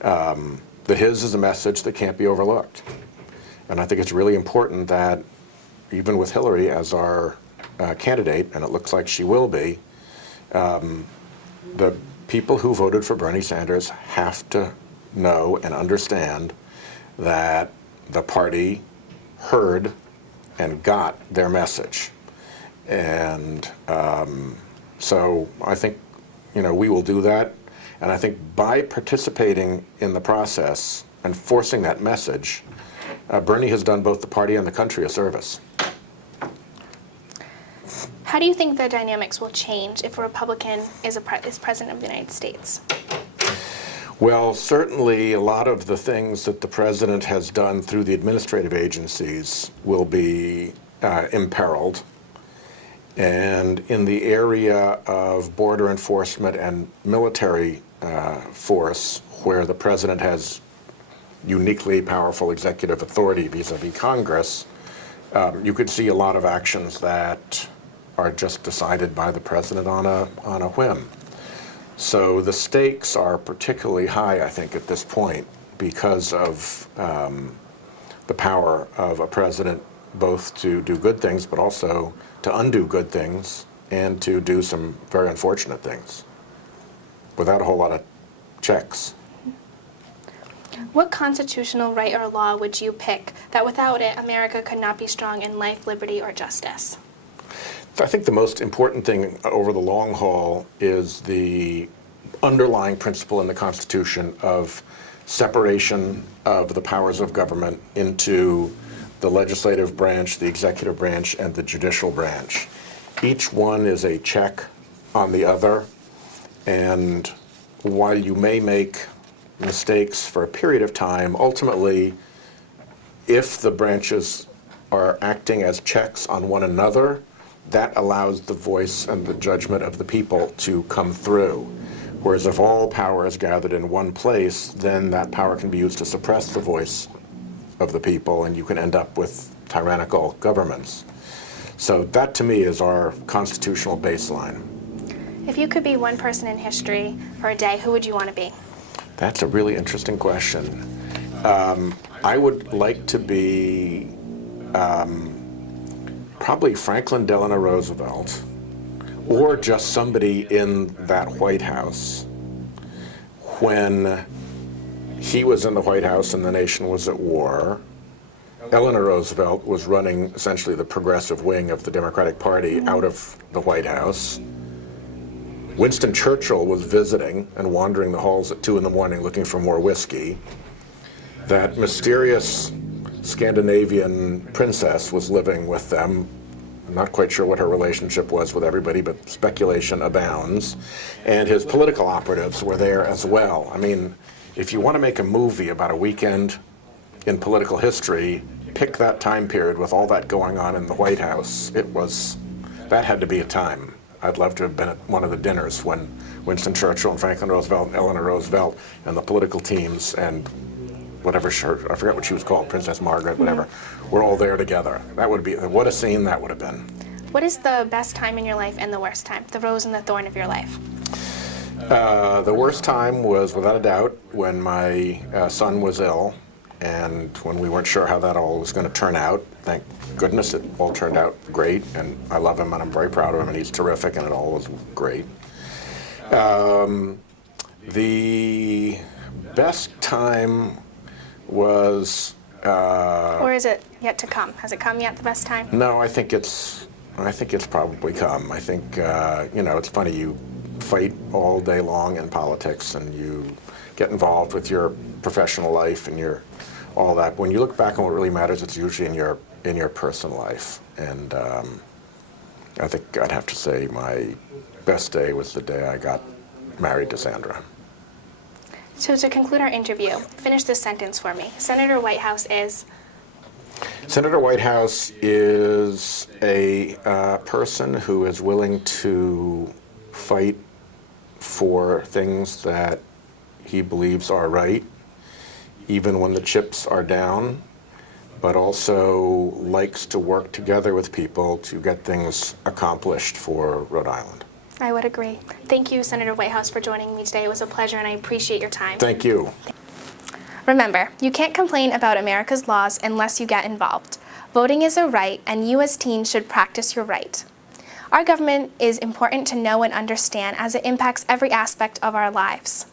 that his is a message that can't be overlooked. And I think it's really important that even with Hillary as our candidate, and it looks like she will be, the people who voted for Bernie Sanders have to know and understand that the party heard and got their message. And so I think, we will do that. And I think by participating in the process and forcing that message, Bernie has done both the party and the country a service. How do you think the dynamics will change if a Republican is president of the United States? Well, certainly a lot of the things that the president has done through the administrative agencies will be imperiled. And in the area of border enforcement and military force, where the president has uniquely powerful executive authority vis-a-vis Congress, you could see a lot of actions that are just decided by the president on a whim. So the stakes are particularly high, I think, at this point because of the power of a president both to do good things but also to undo good things and to do some very unfortunate things without a whole lot of checks. What constitutional right or law would you pick that without it, America could not be strong in life, liberty, or justice? I think the most important thing over the long haul is the underlying principle in the Constitution of separation of the powers of government into the legislative branch, the executive branch, and the judicial branch. Each one is a check on the other, and while you may make mistakes for a period of time, ultimately, if the branches are acting as checks on one another, that allows the voice and the judgment of the people to come through. Whereas if all power is gathered in one place, then that power can be used to suppress the voice of the people, and you can end up with tyrannical governments. So that, to me, is our constitutional baseline. If you could be one person in history for a day, who would you want to be? That's a really interesting question. I would like to be probably Franklin Delano Roosevelt, or just somebody in that White House when he was in the White House and the nation was at war. Eleanor Roosevelt was running essentially the progressive wing of the Democratic Party out of the White House. Winston Churchill was visiting and wandering the halls at 2 in the morning looking for more whiskey. That mysterious Scandinavian princess was living with them. I'm not quite sure what her relationship was with everybody, but speculation abounds. And his political operatives were there as well. I mean, if you want to make a movie about a weekend in political history, pick that time period with all that going on in the White House. That had to be a time. I'd love to have been at one of the dinners when Winston Churchill and Franklin Roosevelt and Eleanor Roosevelt and the political teams and whatever I forget what she was called, Princess Margaret, whatever, we're all there together. That would be, what a scene that would have been. What is the best time in your life and the worst time? The rose and the thorn of your life? The worst time was, without a doubt, when my son was ill and when we weren't sure how that all was going to turn out. Thank goodness it all turned out great, and I love him and I'm very proud of him and he's terrific and it all was great. The best time was... or is it yet to come? Has it come yet, the best time? No, I think it's probably come. I think, it's funny, you fight all day long in politics and you get involved with your professional life and your all that. When you look back on what really matters, it's usually in your personal life. And I think I'd have to say my best day was the day I got married to Sandra. So to conclude our interview, finish this sentence for me. Senator Whitehouse is? Senator Whitehouse is a person who is willing to fight for things that he believes are right, even when the chips are down, but also likes to work together with people to get things accomplished for Rhode Island. I would agree. Thank you, Senator Whitehouse, for joining me today. It was a pleasure, and I appreciate your time. Thank you. Remember, you can't complain about America's laws unless you get involved. Voting is a right, and you as teens should practice your right. Our government is important to know and understand as it impacts every aspect of our lives.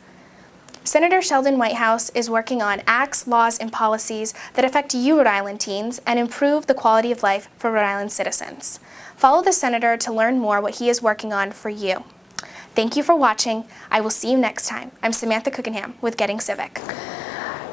Senator Sheldon Whitehouse is working on acts, laws, and policies that affect you Rhode Island teens and improve the quality of life for Rhode Island citizens. Follow the senator to learn more what he is working on for you. Thank you for watching. I will see you next time. I'm Samantha Cookinham with Getting Civic.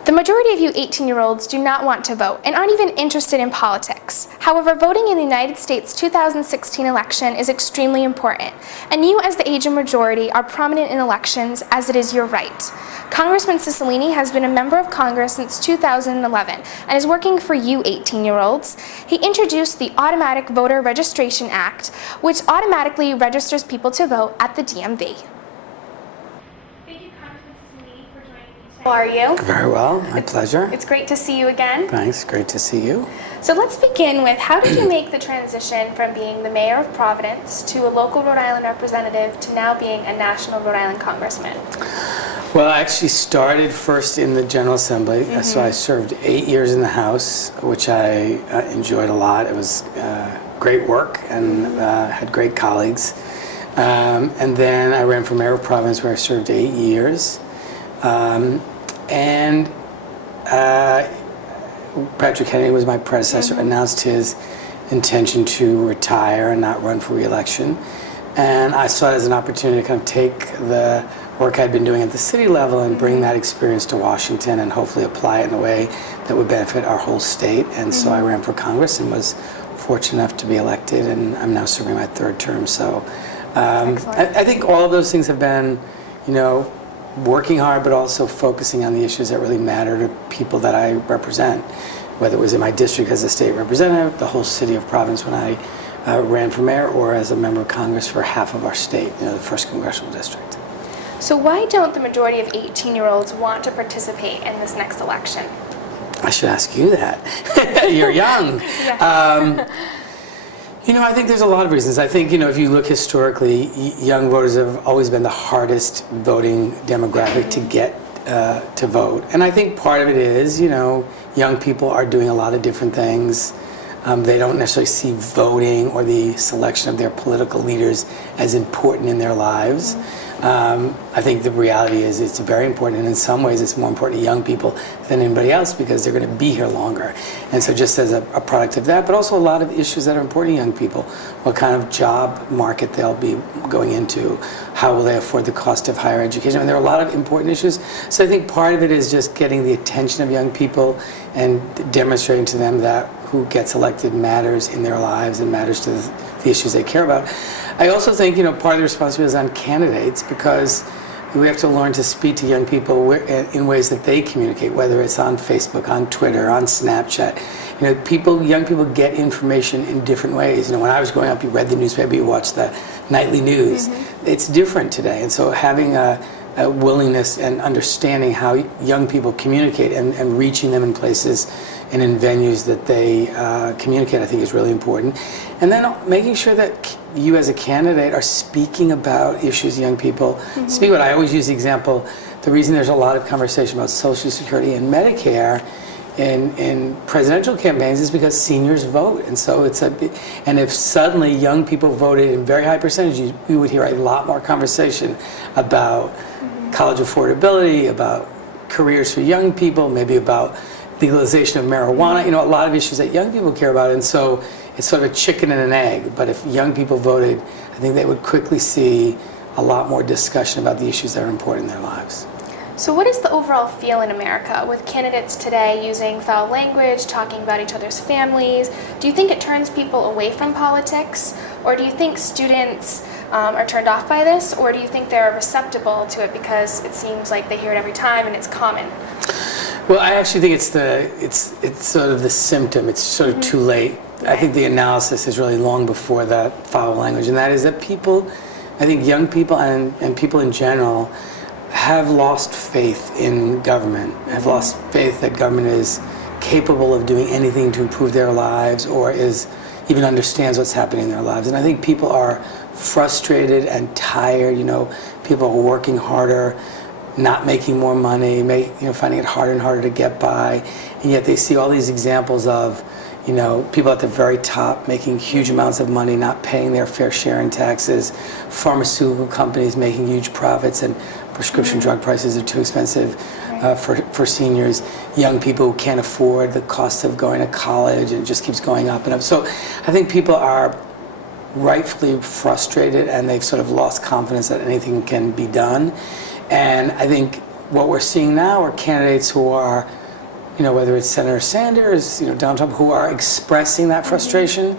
The majority of you 18-year-olds do not want to vote and aren't even interested in politics. However, voting in the United States 2016 election is extremely important, and you as the age of majority are prominent in elections as it is your right. Congressman Cicilline has been a member of Congress since 2011 and is working for you 18-year-olds. He introduced the Automatic Voter Registration Act, which automatically registers people to vote at the DMV. How are you? Very well, my pleasure. It's great to see you again. Thanks, great to see you. So let's begin with, how did you make the transition from being the mayor of Providence to a local Rhode Island representative to now being a national Rhode Island congressman? Well, I actually started first in the General Assembly, so I served 8 years in the House, which I enjoyed a lot. It was great work and had great colleagues. And then I ran for mayor of Providence, where I served 8 years. And Patrick Kennedy was my predecessor, announced his intention to retire and not run for re-election. And I saw it as an opportunity to kind of take the work I'd been doing at the city level and bring that experience to Washington and hopefully apply it in a way that would benefit our whole state. And so I ran for Congress and was fortunate enough to be elected, and I'm now serving my third term. So I think all of those things have been, you know, working hard, but also focusing on the issues that really matter to people that I represent, whether it was in my district as a state representative, the whole city of Providence when I ran for mayor, or as a member of Congress for half of our state, you know, the 1st Congressional District. So why don't the majority of 18-year-olds want to participate in this next election? I should ask you that. You're young. You know, I think there's a lot of reasons. I think, you know, if you look historically, young voters have always been the hardest voting demographic to get to vote. And I think part of it is, you know, young people are doing a lot of different things. They don't necessarily see voting or the selection of their political leaders as important in their lives. I think the reality is it's very important, and in some ways it's more important to young people than anybody else because they're going to be here longer. And so just as a product of that, but also a lot of issues that are important to young people, what kind of job market they'll be going into, how will they afford the cost of higher education. I mean, there are a lot of important issues. So I think part of it is just getting the attention of young people and demonstrating to them that who gets elected matters in their lives and matters to the issues they care about. I also think, you know, part of the responsibility is on candidates because we have to learn to speak to young people in ways that they communicate, whether it's on Facebook, on Twitter, on Snapchat. You know, young people get information in different ways. You know, when I was growing up, you read the newspaper, you watched the nightly news. It's different today. And so having a willingness and understanding how young people communicate and reaching them in places and in venues that they communicate, I think is really important. And then making sure that you as a candidate are speaking about issues young people speak about. I always use the example, the reason there's a lot of conversation about Social Security and Medicare in presidential campaigns is because seniors vote. And so and if suddenly young people voted in very high percentages, we would hear a lot more conversation about college affordability, about careers for young people, maybe about legalization of marijuana, you know, a lot of issues that young people care about. And so it's sort of a chicken and an egg. But if young people voted, I think they would quickly see a lot more discussion about the issues that are important in their lives. So what is the overall feel in America with candidates today using foul language, talking about each other's families? Do you think it turns people away from politics? Or do you think students are turned off by this? Or do you think they're receptive to it because it seems like they hear it every time and it's common? Well, I actually think it's sort of the symptom. It's sort of too late. I think the analysis is really long before that foul language, and that is that people, I think young people and people in general, have lost faith in government, have lost faith that government is capable of doing anything to improve their lives or even understands what's happening in their lives. And I think people are frustrated and tired. You know, people are working harder, not making more money, finding it harder and harder to get by, and yet they see all these examples of, you know, people at the very top making huge amounts of money, not paying their fair share in taxes, pharmaceutical companies making huge profits, and prescription drug prices are too expensive for seniors, young people who can't afford the cost of going to college, and it just keeps going up and up. So I think people are rightfully frustrated, and they've sort of lost confidence that anything can be done. And I think what we're seeing now are candidates who are, you know, whether it's Senator Sanders, you know, Donald Trump, who are expressing that frustration,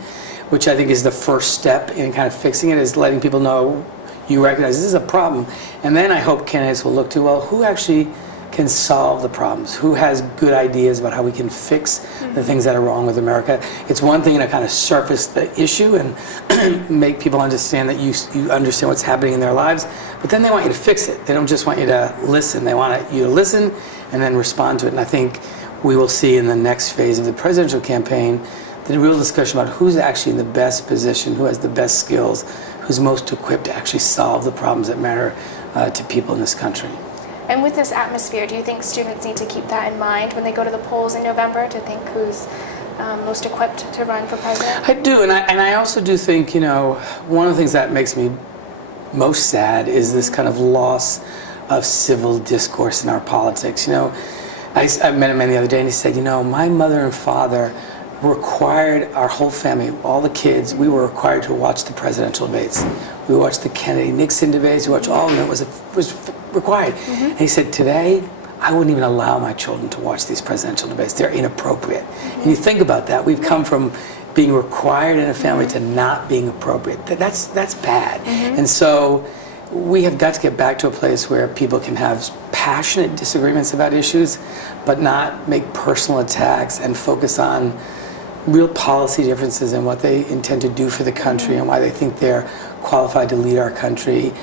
which I think is the first step in kind of fixing it, is letting people know you recognize this is a problem. And then I hope candidates will look to, well, who actually can solve the problems? Who has good ideas about how we can fix the things that are wrong with America? It's one thing to kind of surface the issue and make people understand that you understand what's happening in their lives, but then they want you to fix it. They don't just want you to listen. They want you to listen and then respond to it. And I think we will see in the next phase of the presidential campaign the real discussion about who's actually in the best position, who has the best skills, who's most equipped to actually solve the problems that matter to people in this country. And with this atmosphere, do you think students need to keep that in mind when they go to the polls in November, to think who's most equipped to run for president? I do, and I also do think, you know, one of the things that makes me most sad is this kind of loss of civil discourse in our politics. You know, I met a man the other day, and he said, you know, my mother and father required our whole family, all the kids, we were required to watch the presidential debates. We watched the Kennedy-Nixon debates, we watched all of them. It was required. And he said, today, I wouldn't even allow my children to watch these presidential debates. They're inappropriate. And you think about that. We've come from being required in a family to not being appropriate. That's bad. And so we have got to get back to a place where people can have passionate disagreements about issues, but not make personal attacks and focus on real policy differences and what they intend to do for the country and why they think they're qualified to lead our country,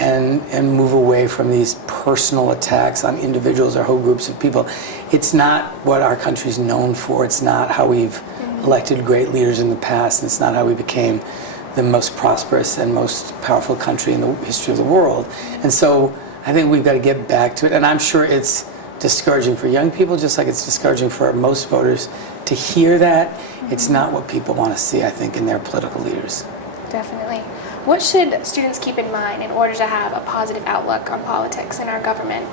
and move away from these personal attacks on individuals or whole groups of people. It's not what our country's known for. It's not how we've elected great leaders in the past. And it's not how we became the most prosperous and most powerful country in the history of the world. And so I think we've got to get back to it. And I'm sure it's discouraging for young people, just like it's discouraging for most voters to hear that. It's not what people want to see, I think, in their political leaders. Definitely. What should students keep in mind in order to have a positive outlook on politics in our government?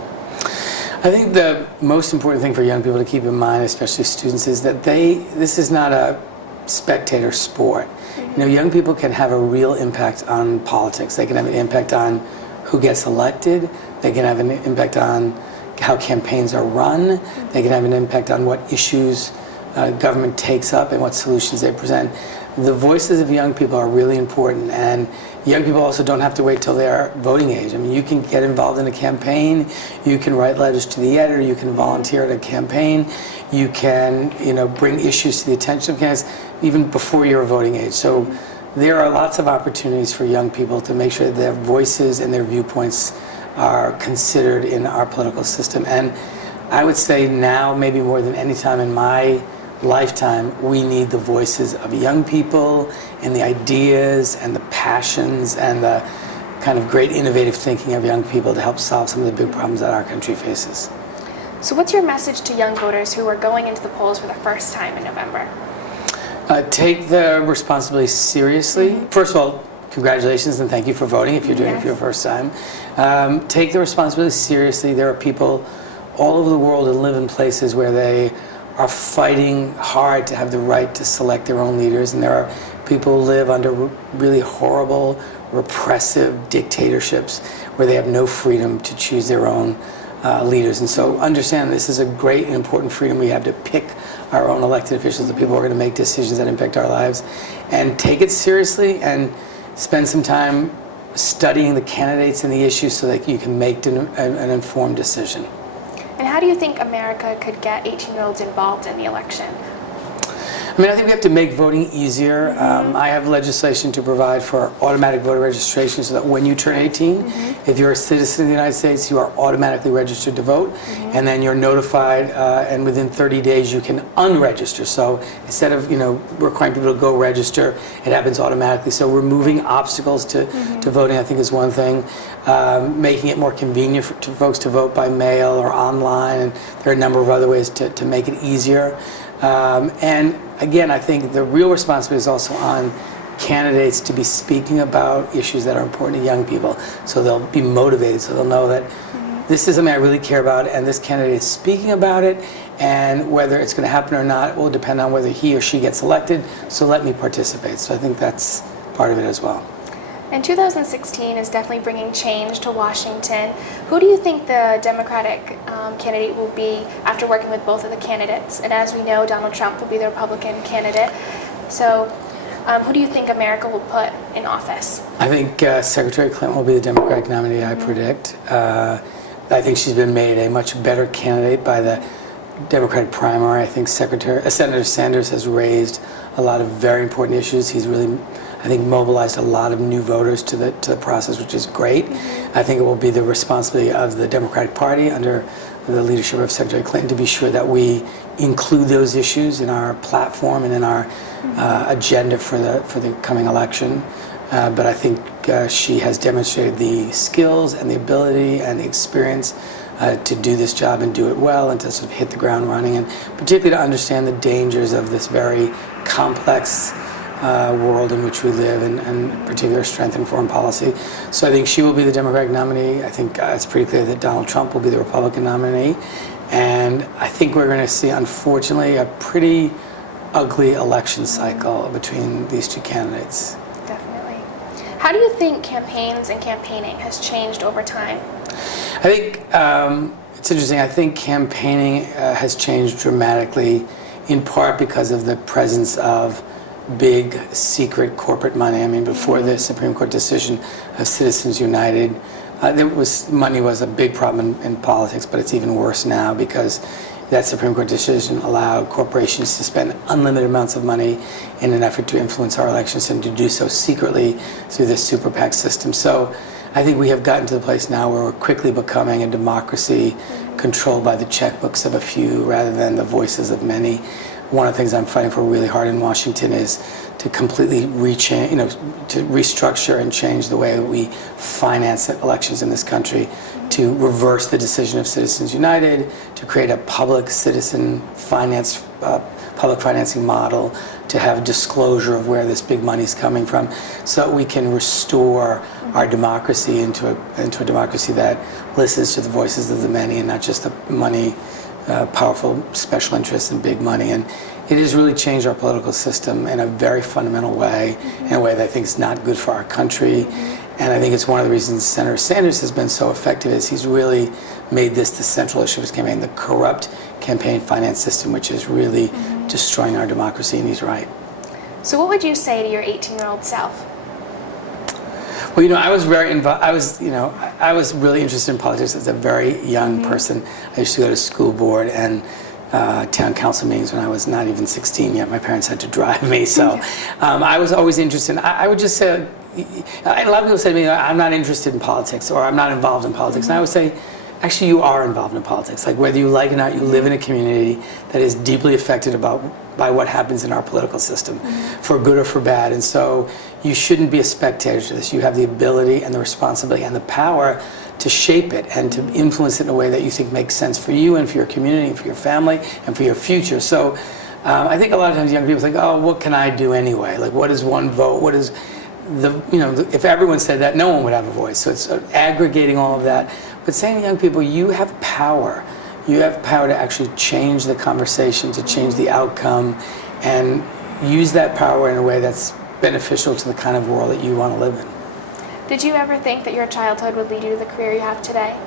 I think the most important thing for young people to keep in mind, especially students, is that this is not a spectator sport. You know, young people can have a real impact on politics. They can have an impact on who gets elected. They can have an impact on how campaigns are run. They can have an impact on what issues government takes up and what solutions they present. The voices of young people are really important, and young people also don't have to wait till they're voting age. I mean, you can get involved in a campaign, you can write letters to the editor, you can volunteer at a campaign, you can, you know, bring issues to the attention of candidates even before you're voting age. So there are lots of opportunities for young people to make sure that their voices and their viewpoints are considered in our political system. And I would say now, maybe more than any time in my lifetime, we need the voices of young people and the ideas and the passions and the kind of great innovative thinking of young people to help solve some of the big problems that our country faces. So what's your message to young voters who are going into the polls for the first time in November? Take the responsibility seriously. First of all, congratulations and thank you for voting if you're doing it for your first time. Take the responsibility seriously. There are people all over the world who live in places where they are fighting hard to have the right to select their own leaders, and there are people who live under really horrible, repressive dictatorships where they have no freedom to choose their own leaders. And so understand this is a great and important freedom we have to pick our own elected officials, the people who are going to make decisions that impact our lives, and take it seriously and spend some time studying the candidates and the issues so that you can make an informed decision. And how do you think America could get 18-year-olds involved in the election? I mean, I think we have to make voting easier. I have legislation to provide for automatic voter registration so that when you turn 18, if you're a citizen of the United States, you are automatically registered to vote, and then you're notified, and within 30 days you can unregister. So instead of, you know, requiring people to go register, it happens automatically. So removing obstacles to voting, I think, is one thing. Making it more convenient for folks to vote by mail or online, and there are a number of other ways to make it easier. And again, I think the real responsibility is also on candidates to be speaking about issues that are important to young people, so they'll be motivated, so they'll know that this is something I really care about, and this candidate is speaking about it, and whether it's going to happen or not will depend on whether he or she gets elected, so let me participate. So I think that's part of it as well. And 2016 is definitely bringing change to Washington. Who do you think the Democratic candidate will be after working with both of the candidates? And as we know, Donald Trump will be the Republican candidate. So who do you think America will put in office? I think Secretary Clinton will be the Democratic nominee, I predict. I think she's been made a much better candidate by the Democratic primary. I think Senator Sanders has raised a lot of very important issues. He's really, I think, mobilized a lot of new voters to the process, which is great. I think it will be the responsibility of the Democratic Party under the leadership of Secretary Clinton to be sure that we include those issues in our platform and in our agenda for the coming election. But I think she has demonstrated the skills and the ability and the experience to do this job and do it well, and to sort of hit the ground running, and particularly to understand the dangers of this very complex world in which we live, and particular strength in foreign policy. So I think she will be the Democratic nominee. I think it's pretty clear that Donald Trump will be the Republican nominee. And I think we're going to see, unfortunately, a pretty ugly election cycle between these two candidates. Definitely. How do you think campaigns and campaigning has changed over time? I think it's interesting. I think campaigning has changed dramatically, in part because of the presence of big secret corporate money. I mean, before the Supreme Court decision of Citizens United, money was a big problem in politics, but it's even worse now because that Supreme Court decision allowed corporations to spend unlimited amounts of money in an effort to influence our elections and to do so secretly through this super PAC system. So I think we have gotten to the place now where we're quickly becoming a democracy controlled by the checkbooks of a few rather than the voices of many. One of the things I'm fighting for really hard in Washington is to completely to restructure and change the way we finance elections in this country, to reverse the decision of Citizens United, to create a public citizen finance, public financing model, to have disclosure of where this big money is coming from, so that we can restore our democracy into a democracy that listens to the voices of the many and not just the money, powerful special interests and big money. And it has really changed our political system in a very fundamental way, in a way that I think is not good for our country. And I think it's one of the reasons Senator Sanders has been so effective is he's really made this the central issue of his campaign, the corrupt campaign finance system, which is really destroying our democracy, and he's right. So what would you say to your 18-year-old self? Well, I was very involved. I was really interested in politics as a very young person. I used to go to school board and town council meetings when I was not even 16 yet. My parents had to drive me, so I was always interested. I would just say, a lot of people say to me, I'm not interested in politics, or I'm not involved in politics. And I would say, actually, you are involved in politics. Like, whether you like it or not, you live in a community that is deeply affected by what happens in our political system, for good or for bad. And so you shouldn't be a spectator to this. You have the ability and the responsibility and the power to shape it and to influence it in a way that you think makes sense for you and for your community and for your family and for your future. So I think a lot of times young people think, oh, what can I do anyway? Like, what is one vote? What is if everyone said that, no one would have a voice. So it's aggregating all of that. But saying to young people, you have power. You have power to actually change the conversation, to change the outcome, and use that power in a way that's beneficial to the kind of world that you want to live in. Did you ever think that your childhood would lead you to the career you have today?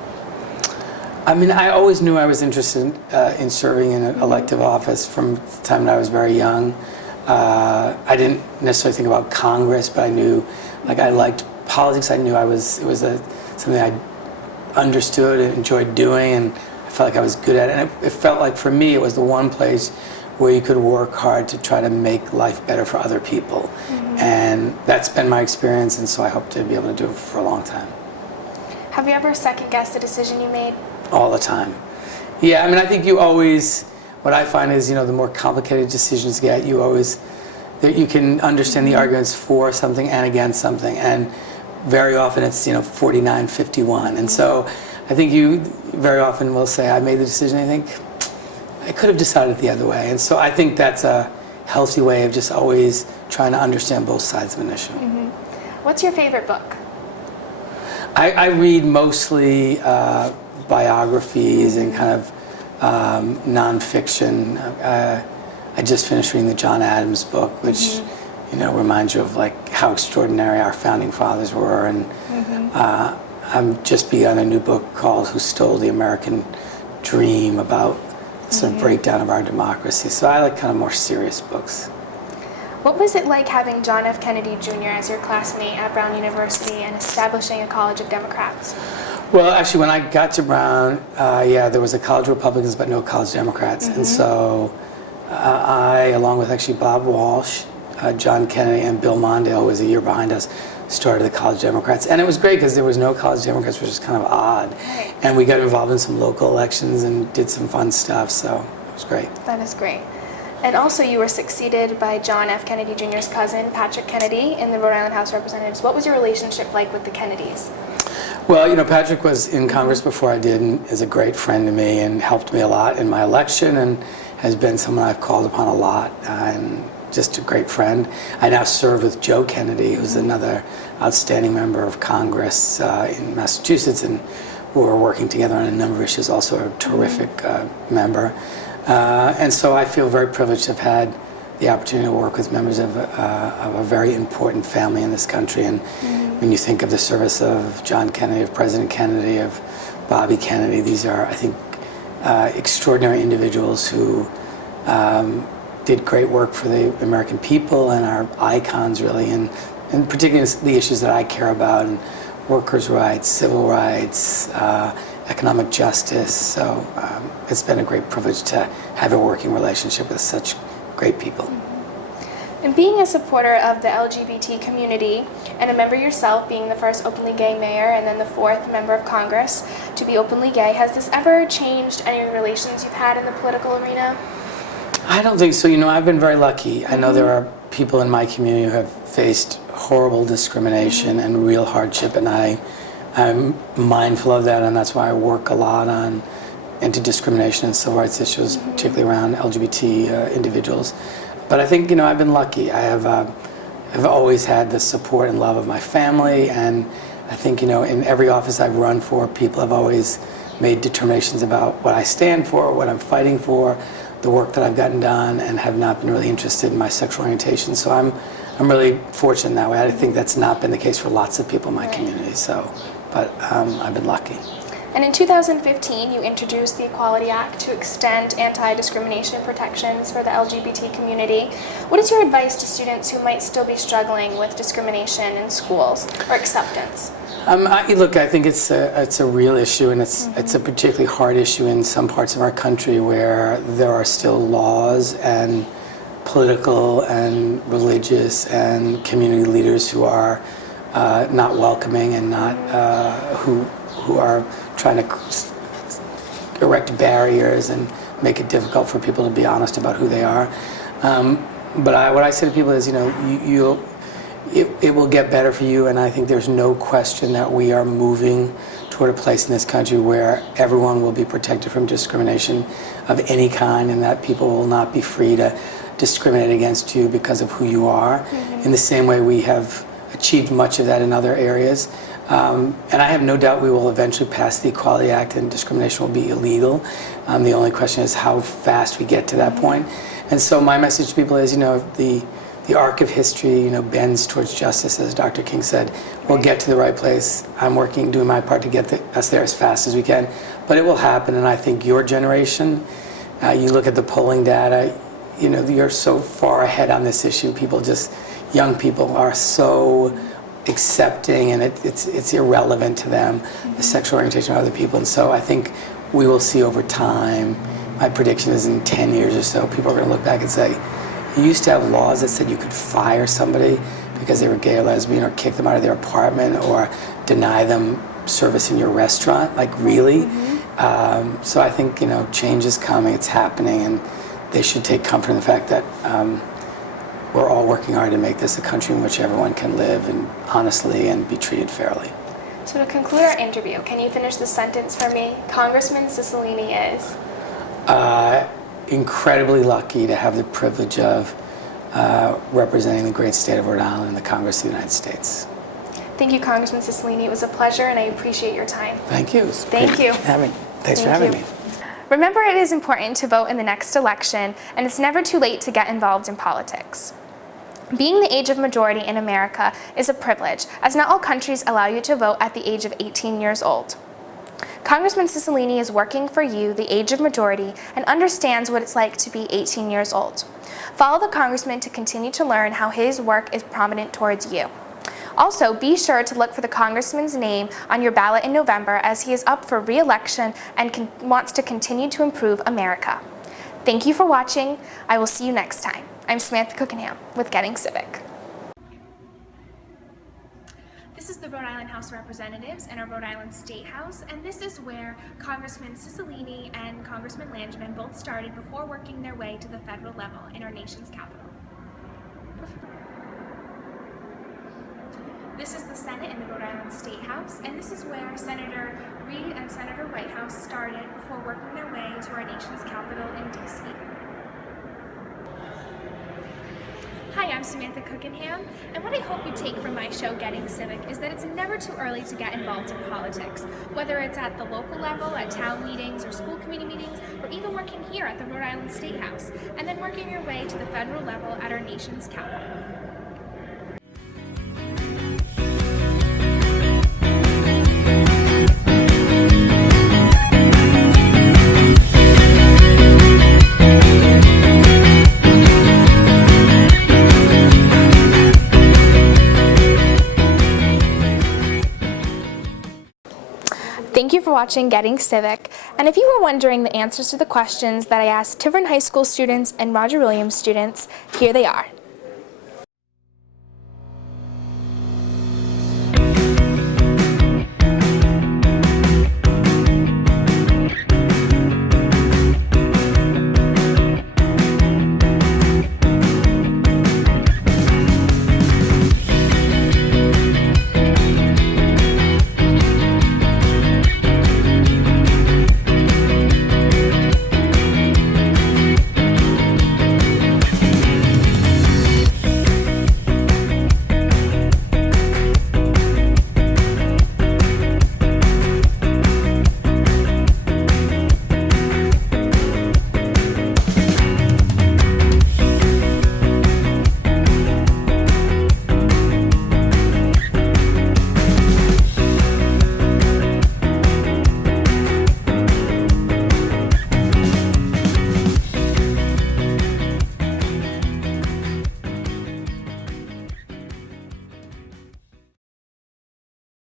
I mean, I always knew I was interested in serving in an elective office from the time that I was very young. I didn't necessarily think about Congress, but I knew, I liked politics. I knew it was something I understood and enjoyed doing, and I felt like I was good at it. And it felt like, for me, it was the one place where you could work hard to try to make life better for other people. And that's been my experience, and so I hope to be able to do it for a long time. Have you ever second-guessed a decision you made? All the time. Yeah, I mean, I think you always, what I find is, the more complicated decisions get, you can understand the arguments for something and against something, and very often it's, 49-51. And so I think you very often will say, I made the decision, I think, I could have decided the other way. And so I think that's a healthy way of just always trying to understand both sides of an issue. What's your favorite book? I read mostly biographies and kind of nonfiction. I just finished reading the John Adams book, which reminds you of how extraordinary our founding fathers were. And I'm just begun a new book called Who Stole the American Dream, about the sort of breakdown of our democracy. So I like kind of more serious books. What was it like having John F. Kennedy Jr. as your classmate at Brown University and establishing a college of Democrats? Well, actually, when I got to Brown, there was a college of Republicans but no college Democrats. And so I, along with actually Bob Walsh, John Kennedy, and Bill Mondale, who was a year behind us, started the College Democrats. And it was great because there was no College Democrats, which was kind of odd. Right. And we got involved in some local elections and did some fun stuff, so it was great. That is great. And also you were succeeded by John F. Kennedy Jr.'s cousin, Patrick Kennedy, in the Rhode Island House of Representatives. What was your relationship like with the Kennedys? Well, Patrick was in Congress before I did and is a great friend to me and helped me a lot in my election and has been someone I've called upon a lot. And just a great friend. I now serve with Joe Kennedy, who's another outstanding member of Congress in Massachusetts, and who are working together on a number of issues, also a terrific member. And so I feel very privileged to have had the opportunity to work with members of a very important family in this country. And when you think of the service of John Kennedy, of President Kennedy, of Bobby Kennedy, these are, I think, extraordinary individuals who did great work for the American people and are icons, really, and particularly the issues that I care about, and workers' rights, civil rights, economic justice. So it's been a great privilege to have a working relationship with such great people. And being a supporter of the LGBT community and a member yourself, being the first openly gay mayor and then the fourth member of Congress to be openly gay, has this ever changed any relations you've had in the political arena? I don't think so. You know, I've been very lucky. I know there are people in my community who have faced horrible discrimination and real hardship, and I'm mindful of that, and that's why I work a lot on anti-discrimination and civil rights issues, particularly around LGBT individuals. But I think, you know, I've been lucky. I've always had the support and love of my family, and I think, you know, in every office I've run for, people have always made determinations about what I stand for, what I'm fighting for, the work that I've gotten done, and have not been really interested in my sexual orientation. So I'm really fortunate that way. I think that's not been the case for lots of people in my community. So, but I've been lucky. And in 2015, you introduced the Equality Act to extend anti-discrimination protections for the LGBT community. What is your advice to students who might still be struggling with discrimination in schools or acceptance? Look, I think it's a real issue, and it's a particularly hard issue in some parts of our country where there are still laws and political and religious and community leaders who are not welcoming and not who are trying to erect barriers and make it difficult for people to be honest about who they are. But what I say to people is, you know, it will get better for you, and I think there's no question that we are moving toward a place in this country where everyone will be protected from discrimination of any kind, and that people will not be free to discriminate against you because of who you are. In the same way we have achieved much of that in other areas. And I have no doubt we will eventually pass the Equality Act and discrimination will be illegal. The only question is how fast we get to that point. And so my message to people is, you know, the arc of history, you know, bends towards justice, as Dr. King said. We'll get to the right place. I'm working, doing my part to get us there as fast as we can. But it will happen, and I think your generation, you look at the polling data, you know, you're so far ahead on this issue. People just, young people are so accepting, and it's irrelevant to them, the sexual orientation of other people. And so I think we will see over time, my prediction is in 10 years or so, people are going to look back and say, you used to have laws that said you could fire somebody because they were gay or lesbian, or kick them out of their apartment, or deny them service in your restaurant. Like, really? So I think, you know, change is coming, it's happening, and they should take comfort in the fact that we're all working hard to make this a country in which everyone can live and honestly and be treated fairly. So to conclude our interview, can you finish the sentence for me? Congressman Cicilline is? Incredibly lucky to have the privilege of representing the great state of Rhode Island in the Congress of the United States. Thank you, Congressman Cicilline. It was a pleasure, and I appreciate your time. Thank you. Thank you. Thanks for having me. Remember, it is important to vote in the next election, and it's never too late to get involved in politics. Being the age of majority in America is a privilege, as not all countries allow you to vote at the age of 18 years old. Congressman Cicilline is working for you, the age of majority, and understands what it's like to be 18 years old. Follow the congressman to continue to learn how his work is prominent towards you. Also, be sure to look for the congressman's name on your ballot in November, as he is up for re-election and wants to continue to improve America. Thank you for watching. I will see you next time. I'm Samantha Cookinham with Getting Civic. This is the Rhode Island House of Representatives and our Rhode Island State House, and this is where Congressman Cicilline and Congressman Langevin both started before working their way to the federal level in our nation's capital. This is the Senate in the Rhode Island State House, and this is where Senator Reed and Senator Whitehouse started before working their way to our nation's capital in D.C. Hi, I'm Samantha Cookinham, and what I hope you take from my show, Getting Civic, is that it's never too early to get involved in politics, whether it's at the local level, at town meetings or school committee meetings, or even working here at the Rhode Island State House, and then working your way to the federal level at our nation's capital. Thank you for watching Getting Civic, and if you were wondering the answers to the questions that I asked Tiverton High School students and Roger Williams students, here they are.